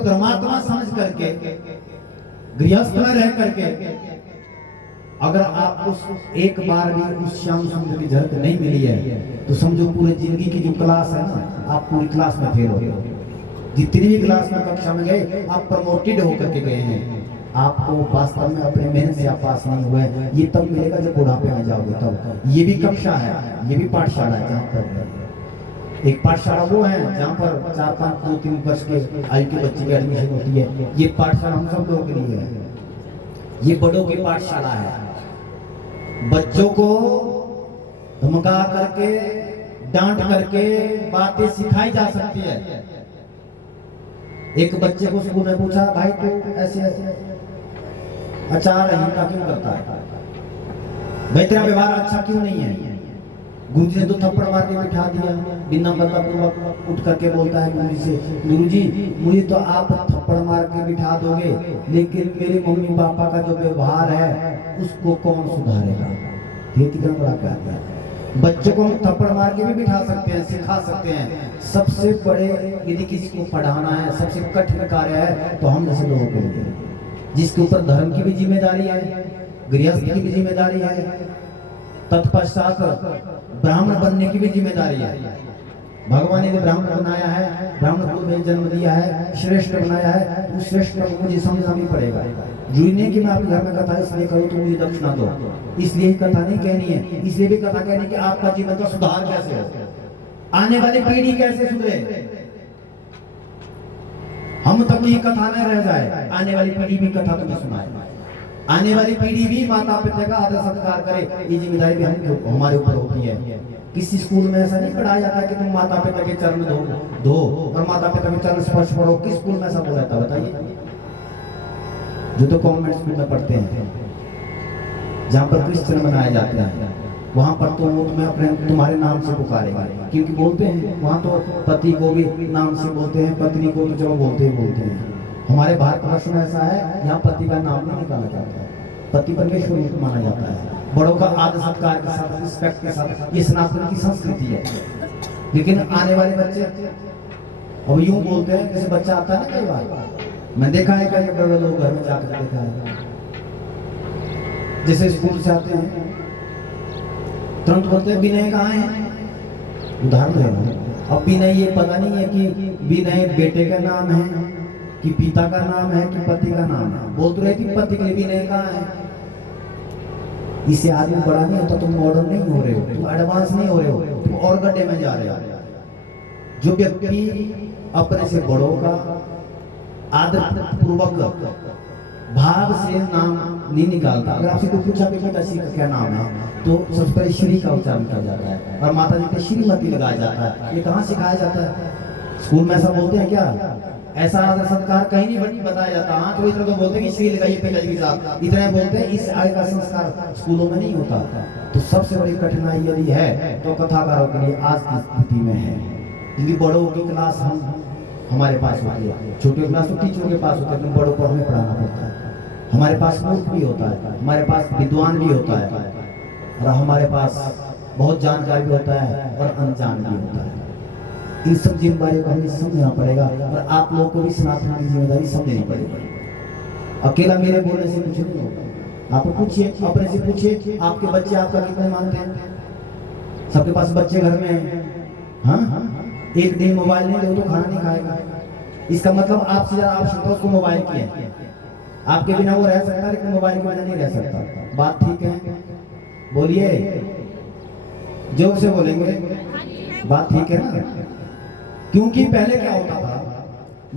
धर्मात्मा समझ करके, गृहस्थ में रह करके अगर आप उस एक बार भी उस श्याम सुंदर की झलक नहीं मिली है तो समझो पूरे जिंदगी की जो क्लास है ना, आप पूरी क्लास में फेल हो गए। जितनी भी क्लास में कक्षा में गए आप प्रमोटेड होकर के गए हैं, आपको वास्तव में अपने मेहनत से आप पास नहीं हुए, ये तब मिलेगा जब बुढ़ापे में जाओगे तब। ये भी कक्षा है, ये भी पाठशाला है, जहाँ पर एक पाठशाला वो है जहाँ पर 4, 5, 2, 3 वर्ष के आयु के बच्चे की एडमिशन होती है। ये पाठशाला हम सब लोगों के लिए है, ये बड़ों की पाठशाला है। बच्चों को धमका करके, डांट करके बातें सिखाई जा सकती है। एक बच्चे को स्कूल में पूछा, भाई तू ऐसे ऐसे अचार हिंसा क्यों करता है, भाई तेरा व्यवहार अच्छा क्यों नहीं है? गुरुजी ने तो थप्पड़ मार के बिठा दिया, बिना मतलब उठ करके बोलता है गुरुजी से, गुरुजी मुझे तो आप थप्पड़ मार के बिठा दोगे, लेकिन मेरे मम्मी पापा का जो व्यवहार है उसको कौन सुधारेगा? ये कितना बड़ा कार्य है। बच्चों को हम थप्पड़ मार के भी बिठा सकते हैं, सिखा सकते हैं। सबसे बड़े यदि किसी को पढ़ाना है, सबसे कठिन कार्य है तो हम जैसे लोगों के लिए, जिसके ऊपर धर्म की भी जिम्मेदारी है, गृहस्थ की भी जिम्मेदारी है, तत्पश्चात ब्राह्मण बनने की भी जिम्मेदारी है। भगवान ने ब्राह्मण बनाया है, ब्राह्मण को में जन्म दिया है, श्रेष्ठ बनाया है, उस श्रेष्ठ को मुझे समझना भी पड़ेगा। जुड़ने की मैं आपके घर में कथा इसलिए करूँ तो मुझे दक्षिणा दो, इसलिए ही कथा नहीं कहनी है, इसलिए भी कथा कहनी कि आपका जीवन का सुधार कैसे हो, आने वाली पीढ़ी कैसे सुधरे, हम तक ये कथा न रह जाए, आने वाली पीढ़ी भी कथा तुम्हें सुनाए, आने वाली पीढ़ी भी माता पिता का आदर सत्कार करे। ये जिम्मेदारी भी हमारे ऊपर होती है। किसी स्कूल में ऐसा नहीं पढ़ाया जाता कि तुम माता पिता के चरण धो और माता पिता के चरण स्पर्श करो। किस स्कूल में ऐसा बोला जाता है बताइए? जो तो कॉन्वेंट स्कूल में पढ़ते हैं, जहाँ पर क्रिश्चियन बनाए जाते हैं, वहां पर तो वो तुम्हें अपने तुम्हारे नाम से पुकारेगा, क्योंकि बोलते हैं वहां तो पति को भी नाम से बोलते हैं, पत्नी को तो चलो बोलते हैं। हमारे भारतवर्ष में ऐसा है, यहाँ पति का नाम नहीं निकाला जाता है, पति परमेश्वर माना जाता है। बड़ों का आदर सत्कार के साथ, रिस्पेक्ट के साथ, ये सनातन की संस्कृति है। लेकिन आने वाले बच्चे अब यूं बोलते हैं, जैसे बच्चा आता है ना, कई बार मैं देखा है कई बड़े लोग घर में जाकर देखा है, जैसे स्कूल से आते हैं तुरंत बोलते हैं विनय कहाँ है, उदाहरण दे रहा हूं। अब विनय ये पता नहीं है कि विनय बेटे का नाम है कि पिता का नाम है कि पति का नाम है। बोल तो रहे कि पति के लिए विनय कहाँ है। इससे आदमी बड़ा नहीं होता, तुम मॉडर्न नहीं हो रहे हो, तुम एडवांस नहीं हो रहे हो, तुम और गड्ढे में जा रहे हो। जो व्यक्ति अपने से बड़ों का आदर पूर्वक भाव से नाम नहीं निकालता। अगर आपसे कोई पूछा कि पिताश्री का क्या नाम है, तो सबसे पहले श्री का उच्चारण किया जाता है और माता जी पे श्रीमती लगाया जाता है। ये कहाँ सिखाया जाता है? स्कूल में ऐसा बोलते हैं क्या? ऐसा आदर सत्कार कहीं नहीं बताया जाता। हाँ, तो इतना तो बोलते हैं कि श्री लगाइए पिताजी के साथ, इतना बोलते हैं। इस आय का संस्कार स्कूलों में नहीं होता। तो सबसे बड़ी कठिनाई यदि है तो कथाकारों के लिए आज की स्थिति में है, क्योंकि बड़ों की क्लास हमारे पास होती है, छोटे क्लास तो टीचरों के पास होता है, बड़ों को हमें पढ़ाना पड़ता है। हमारे पास मूर्ख भी होता है, हमारे पास विद्वान भी होता है, और हमारे पास बहुत जानकारी भी होता है और अनजान भी होता है। इन सब जिम्मेदारियों को हमें समझना पड़ेगा और आप लोगों को भी सनातन की जिम्मेदारी समझनी पड़ेगी। अकेला मेरे बोलने से कुछ नहीं होगा। आप पूछिए, अपने से पूछिए, आपके बच्चे आपका कितने मानते हैं? सबके पास बच्चे घर में हैं। हाँ, एक दिन मोबाइल नहीं दो तो खाना नहीं खाएगा। इसका मतलब आपसे ज्यादा आवश्यकता उसको मोबाइल की है। आपके बिना वो रह सकता है, लेकिन मोबाइल के बिना नहीं रह सकता। बात ठीक है? बोलिए, जोर से बोलेंगे। बात ठीक है ना? क्योंकि पहले क्या होता था,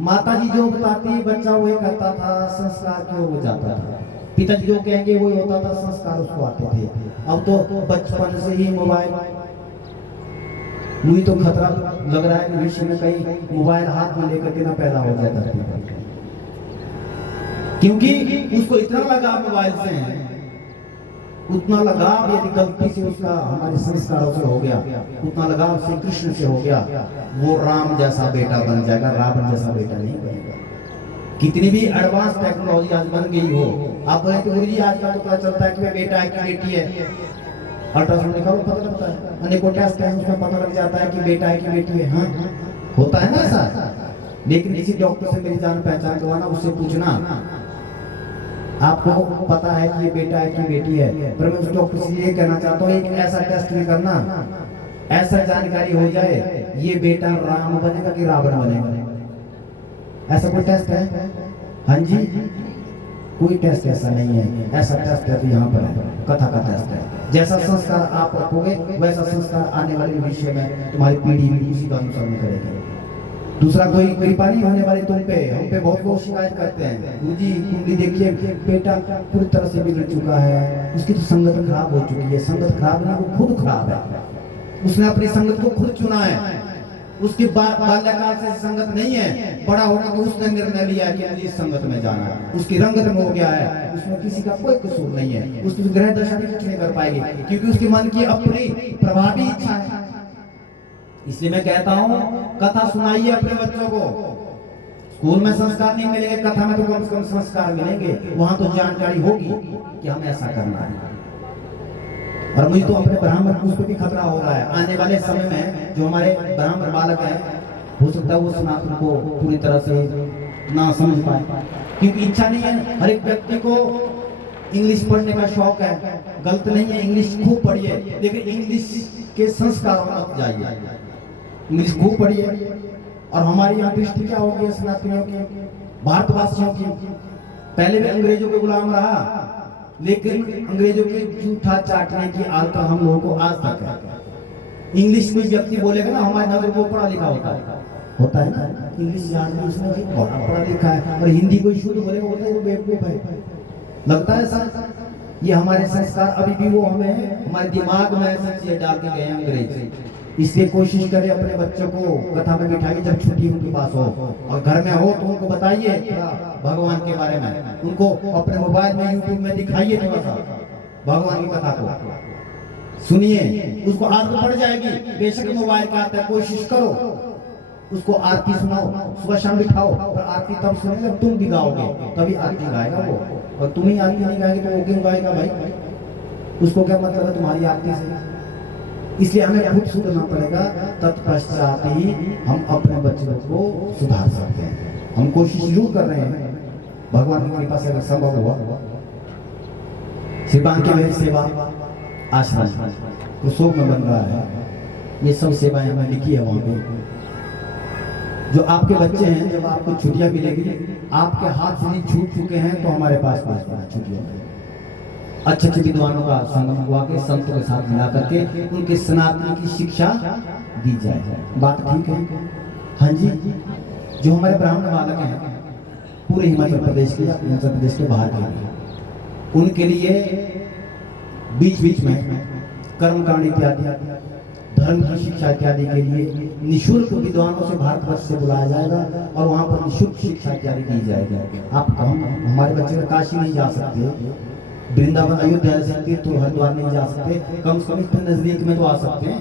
माता जी जो बताती बच्चा वही करता था, संस्कार क्यों हो जाता था। पिताजी जो कहेंगे वही होता था, संस्कार उसको आते थे। अब तो बचपन से ही मोबाइल, मुझे तो खतरा लग रहा है कि भविष्य में कहीं मोबाइल हाथ में लेकर के ना पैदा हो जाए धरती पर, क्योंकि उसको इतना लगाव मोबाइल से है, उतना लगाव यदि गलती से उसका हमारे संस्कारों से हो गया, उतना लगाव श्री कृष्ण से हो गया, वो राम जैसा बेटा बन जाएगा, रावण जैसा बेटा नहीं बनेगा। कितनी भी एडवांस टेक्नोलॉजी आज बन गई हो, आप बोले तो गुरुजी आज का तो पता चलता है कि बेटा है कि बेटी है, अल्ट्रासाउंड निकालो पता लगता है, अनेकों टेस्ट है उसमें पता लग जाता है कि बेटा है कि बेटी है। हाँ, होता है ना ऐसा। लेकिन किसी डॉक्टर से मेरी जान पहचान करवाना, उससे पूछना आपको पता है कि ये बेटा है कि बेटी है। पर मैं उस डॉक्टर से ये कहना चाहता हूँ, एक ऐसा टेस्ट भी करना, ऐसा जानकारी हो जाए ये बेटा राम बनेगा कि रावण बनेगा। ऐसा कोई टेस्ट है? हाँ जी, कोई टेस्ट ऐसा नहीं है। ऐसा टेस्ट है तो यहाँ पर है, कथा का टेस्ट है। जैसा संस्कार आप रखोगे वैसा संस्कार आने वाले भविष्य में तुम्हारी पीढ़ी भी उसी का अनुसरण करेगी। दूसरा कोई कृपा नहीं होने वाली तुम पे। हम पे बहुत लोग शिकायत करते हैं, गुरुजी कुंडली देखिए बेटा पूरी तरह से बिगड़ चुका है, उसकी तो संगत खराब हो चुकी है। संगत खराब नहीं, वो खुद खराब है। उसने अपनी संगत को खुद चुना है। उसकी बाल्यकाल से संगत नहीं है, बड़ा होने को उसने निर्णय लिया कि मुझे इस संगत में जाना है। उसकी रंगत में हो गया है, उसमें किसी का कोई कसूर नहीं है। उसकी ग्रह दशा भी कुछ नहीं कर पाएगी, क्योंकि उसके मन की अपनी प्रभावी इच्छा है। इसलिए मैं कहता हूँ, कथा सुनाइए अपने बच्चों को। स्कूल में संस्कार नहीं मिलेंगे, कथा में तो कम से कम संस्कार मिलेंगे। वहां तो जानकारी होगी कि हमें ऐसा करना है। और मुझे तो अपने ब्राह्मण पुरुष पे भी खतरा हो रहा है। आने वाले समय में जो हमारे ब्राह्मण बालक हैं, हो सकता है वो सनातन को पूरी तरह से ना समझ पाए, क्योंकि इच्छा नहीं है। हर एक व्यक्ति को इंग्लिश पढ़ने का शौक है, गलत नहीं है, इंग्लिश खूब पढ़िए, लेकिन इंग्लिश के संस्कारों में मत जाइए। इंग्लिश खूब पढ़िए। और हमारी यहाँ दृष्टि क्या होगी सनातनियों की, भारतवासियों की? पहले भी अंग्रेजों के गुलाम रहा, लेकिन अंग्रेजों के जूठा चाटने की आदत हम लोगों को आज तक है। इंग्लिश कोई व्यक्ति बोलेगा ना, हमारे नजर को पढ़ा लिखा होता है ना, इंग्लिश जानती उसने पढ़ा लिखा है। और हिंदी कोई शुद्ध बोलेगा बोलता है वो बेवकूफ है, लगता है सर। ये हमारे संस्कार अभी भी वो हमें हमारे दिमाग में ऐसी चीजें डाल के गए अंग्रेज। इसलिए कोशिश करें अपने बच्चों को कथा में बिठाइए, जब छुट्टी उनके पास हो और घर में हो तो उनको बताइए भगवान के बारे में। उनको अपने मोबाइल में यूट्यूब में दिखाइए, थोड़ा सा भगवान की कथा को सुनिए, उसको आदत पड़ जाएगी। बेशक मोबाइल का आता है, कोशिश करो उसको आरती सुनाओ, सुबह शाम बिठाओ। और आरती तब सुने जब तुम भी गाओगे, तभी आरती गाएगा वो। और तुम ही आरती नहीं गाएगे तो वो क्यों गाएगा भाई? उसको क्या मतलब है तुम्हारी आरती से? इसलिए हमें खुद सुधरना पड़ेगा, तत्पश्चात ही हम अपने बच्चों को सुधार सकते हैं। हम कोशिश जरूर कर रहे हैं, भगवान की कृपा से अगर संभव हुआ। श्री बांके बिहारी सेवा आश्रम कुशोक में बन रहा है, ये सब सेवाएं हमें लिखी है वहां पे। जो आपके बच्चे हैं, जब आपको छुट्टियां मिलेगी, आपके हाथ से नहीं छूट चुके हैं तो हमारे पास छुट्टियां में अच्छे अच्छे विद्वानों का संगम हुआ के संतों के साथ मिला करके उनके सनातन की शिक्षा दी जाए। बात ठीक है? हाँ जी। जो हमारे ब्राह्मण बालक हैं पूरे हिमाचल प्रदेश के या हिमाचल प्रदेश के बाहर के, उनके लिए बीच बीच में कर्मकांड इत्यादि, धर्म की शिक्षा इत्यादि के लिए निःशुल्क विद्वानों से भारतवर्ष से बुलाया जाएगा और वहाँ पर निःशुल्क शिक्षा इत्यादि दी जाएगी। आप हमारे बच्चे का काशी नहीं जा सकते, वृंदावन अयोध्या जा सकते, तो हरिद्वार नहीं जा सकते, कम से कम इतने नजदीक में तो आ सकते हैं,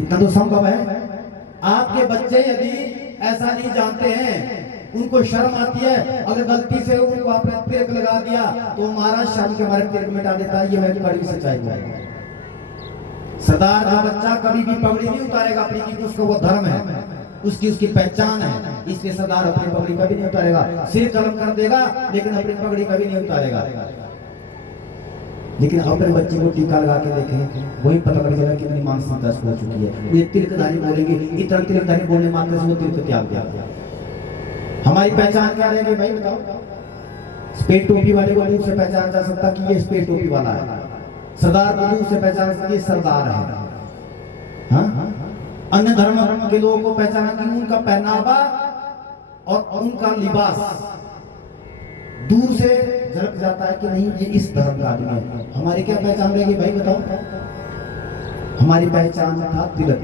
इतना तो संभव है। आपके बच्चे यदि ऐसा नहीं जानते हैं, उनको शर्म आती है, अगर गलती से उनको आपने तिलक लगा दिया तो महाराज शर्म के मारे तिलक मिटा देता है, ये मेरी कड़वी सच्चाई है। सरदार का बच्चा कभी भी पगड़ी नहीं उतारेगा अपनी, क्योंकि उसका वो धर्म है, उसकी पहचान है, इसलिए सरदार अपनी पगड़ी कभी नहीं उतारेगा। सिर कलम कर देगा लेकिन अपनी पगड़ी कभी नहीं उतारेगा। लेकिन अपने बच्चे को टीका लगा के देखें, वही पता लग जाएगा कितनी मानसिकता हो चुकी है। ये तिलकधारी बोलेंगे, इतना तिलकधारी बोलने मात्र से वो तिलक त्याग दिया। हमारी पहचान क्या रहेगी भाई बताओ? स्पेट टोपी वाले को दूर से पहचान जा सकता कि ये स्पेट टोपी वाला है, सरदार को दूर से पहचान सकती है सरदार है। हाँ? अन्य धर्म के लोगों को पहचाना कि उनका पहनावा और उनका लिबास दूर से झलक जाता है कि नहीं ये इस धर्म का आदमी है। हमारी क्या पहचान रहेगी भाई बताओ? हमारी पहचान था तिलक,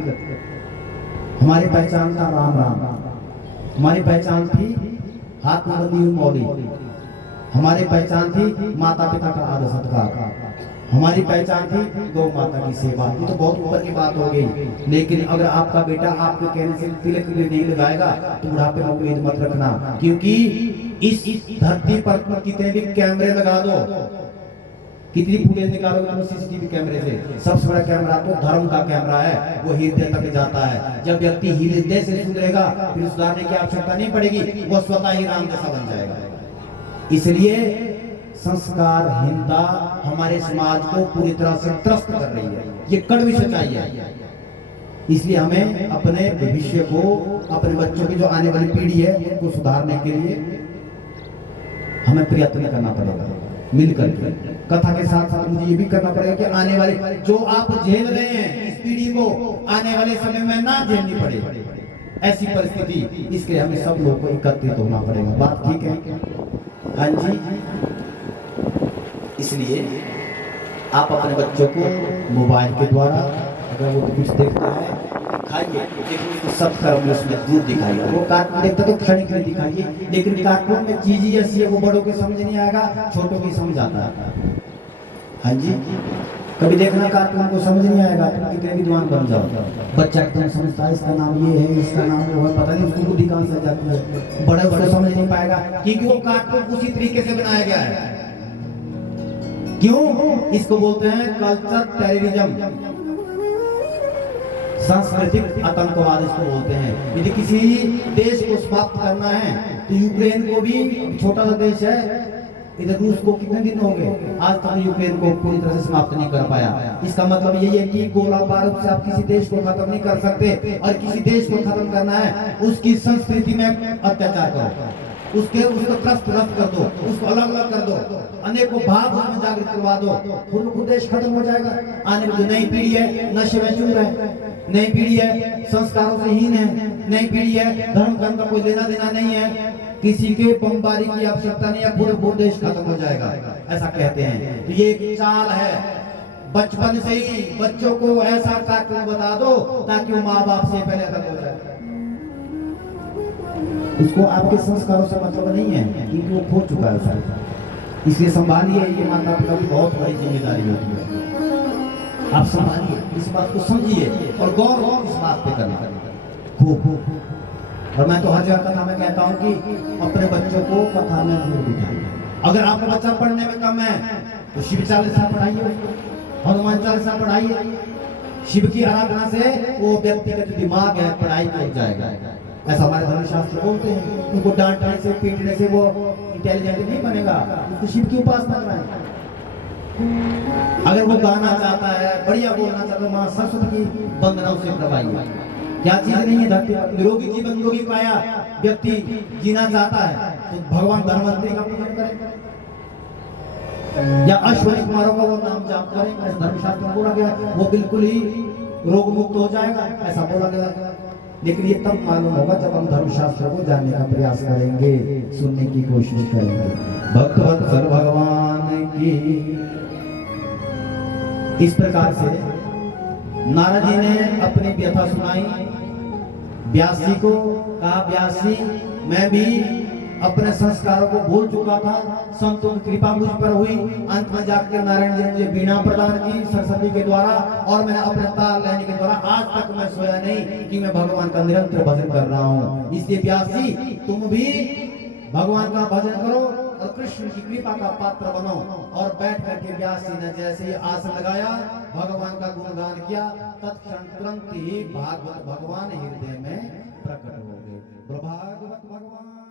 हमारी पहचान था राम राम, हमारी पहचान थी हाथ में बंधी हुई मौली, हमारी पहचान थी माता पिता का आदर सत्कार, हमारी पहचान थी गौ माता की सेवा। ये तो बहुत ऊपर की बात हो गई। लेकिन अगर आपका बेटा आपके कहने से तिलक भी नहीं लगाएगा तो बुढ़ापे में उम्मीद मत रखना, क्योंकि इस धरती पर कितने भी कैमरे लगा दो, कितनी फुटेज निकालोगे तो सीसीटीवी कैमरे से, सबसे बड़ा कैमरा तो धर्म का कैमरा है, वो हृदय तक जाता है। जब व्यक्ति हृदय से सुधरेगा फिर सुधारने की आवश्यकता नहीं पड़ेगी, वो स्वतः ही राम जैसा बन जाएगा। इसलिए संस्कारहीनता हमारे समाज को पूरी तरह से त्रस्त कर रही है, ये कड़वी सच्चाई है। इसलिए हमें अपने भविष्य को, अपने बच्चों की जो आने वाली पीढ़ी है उनको सुधारने के लिए हमें प्रयत्न करना पड़ेगा मिलकर के। कथा के साथ साथ मुझे ये भी करना पड़ेगा कि आने वाले जो आप झेल रहे हैं इस पीढ़ी को आने वाले समय में ना झेलनी पड़े ऐसी परिस्थिति, इसके हमें सब लोगों को एकत्रित होना पड़ेगा। बात ठीक है? हाँ जी। इसलिए आप अपने बच्चों को मोबाइल के द्वारा अगर वो कुछ देखता है दिखाइए, लेकिन उसको सब कर्म उसमें दूर दिखाइए। वो कार्टून देखता तो क्षणिक में दिखाइए, लेकिन कार्टून में चीज ऐसी है वो बड़ों के समझ नहीं आएगा, छोटों की समझ आता है। हाँ जी, कभी देखना कार्टून को समझ नहीं आएगा, तुम कितने विद्वान बन जाओ, बच्चा एकदम समझता है इसका नाम ये है, इसका नाम वो है, पता नहीं उसको बुद्धि कहाँ से जाती है, बड़े उसको समझ नहीं पाएगा, क्योंकि वो कार्टून उसी तरीके से बनाया गया है। क्यों? इसको बोलते हैं कल्चर टेररिज्म, सांस्कृतिक आतंकवाद इसको बोलते हैं। यदि किसी देश को समाप्त करना है तो यूक्रेन को भी, छोटा सा देश है, इधर रूस को कितने दिन हो गए आज तक यूक्रेन को पूरी तरह से समाप्त नहीं कर पाया। इसका मतलब यही है कि गोला बारूद से आप किसी देश को खत्म नहीं कर सकते, और किसी देश को खत्म करना है उसकी संस्कृति में अत्याचार करो, उसको त्रस्त कर दो, उसको अलग अलग कर दो, अनेकों भाग में जागृत करवा दो, खुद देश खत्म हो जाएगा। आने वाली नई पीढ़ी है नशे में चूर है, नई पीढ़ी है संस्कारों से हीन है, नई पीढ़ी है धर्म कर्म का कोई लेना देना नहीं है, किसी के बमबारी की आवश्यकता नहीं है, पूरे देश खत्म हो जाएगा, ऐसा कहते हैं। तो ये एक चाल है, बचपन से ही बच्चों को ऐसा कार्टून बता दो ताकि वो माँ बाप से पहले खत्म हो जाए। उसको आपके संस्कारों से मतलब नहीं है, क्योंकि वो खो चुका है उसको। इसलिए संभालिए, ये माता पिता की बहुत बड़ी जिम्मेदारी होती है। आप संभालिए, इस बात को समझिए और गौर इस बात पे करना खूब। और मैं तो हर जगह कथा में कहता हूँ कि अपने बच्चों को कथा में जरूर बिठाइए। अगर आपका बच्चा पढ़ने में कम है तो शिव चालीसा पढ़ाइए, हनुमान चालीसा पढ़ाइए। शिव की आराधना से वो व्यक्ति का जो दिमाग है पढ़ाई में उठ जाएगा, ऐसा हमारे धर्मशास्त्र बोलते हैं। उनको डांटने से पीटने से वो इंटेलिजेंट नहीं बनेगा, उसको शिव की उपासना कराएं। अगर वो गाना चाहता है, बढ़िया बोलना चाहता है, माँ सरस्वती की वंदना उसे करवाइए। क्या चीज नहीं है धरती पर? निरोगी जीवन निरोगी काया व्यक्ति जीना चाहता है तो भगवान धर्मवंतरी का पूजन करें या अश्वनी कुमारों का वो नाम जाप करें, ऐसा धर्मशास्त्र में बोला गया। वो बिल्कुल ही रोग मुक्त हो जाएगा, ऐसा बोला गया। लेकिन ये तब मालूम होगा जब हम धर्मशास्त्र को जानने का प्रयास करेंगे, सुनने की कोशिश करेंगे। भक्त वत्सल भगवान की। इस प्रकार से नारद जी ने अपनी व्यथा सुनाई व्यास जी को। कहा व्यास जी, मैं भी अपने संस्कारों को भूल चुका था, संतों की कृपा मुझ पर हुई। अंत में जाकर नारायण जी ने मुझे वीणा प्रदान की सरस्वती के द्वारा, और मैंने अपने ताल लेने के द्वारा आज तक मैं सोया नहीं कि मैं भगवान का निरंतर भजन कर रहा हूँ। इसलिए व्यास जी, तुम भी भगवान का भजन करो और कृष्ण की कृपा का पात्र बनो। और बैठ करके व्यास जी ने जैसे ही आसन लगाया, भगवान का गुणगान किया, तत्क्षण तुरंत ही भागवत भगवान हृदय में प्रकट हो गए। भागवत भगवान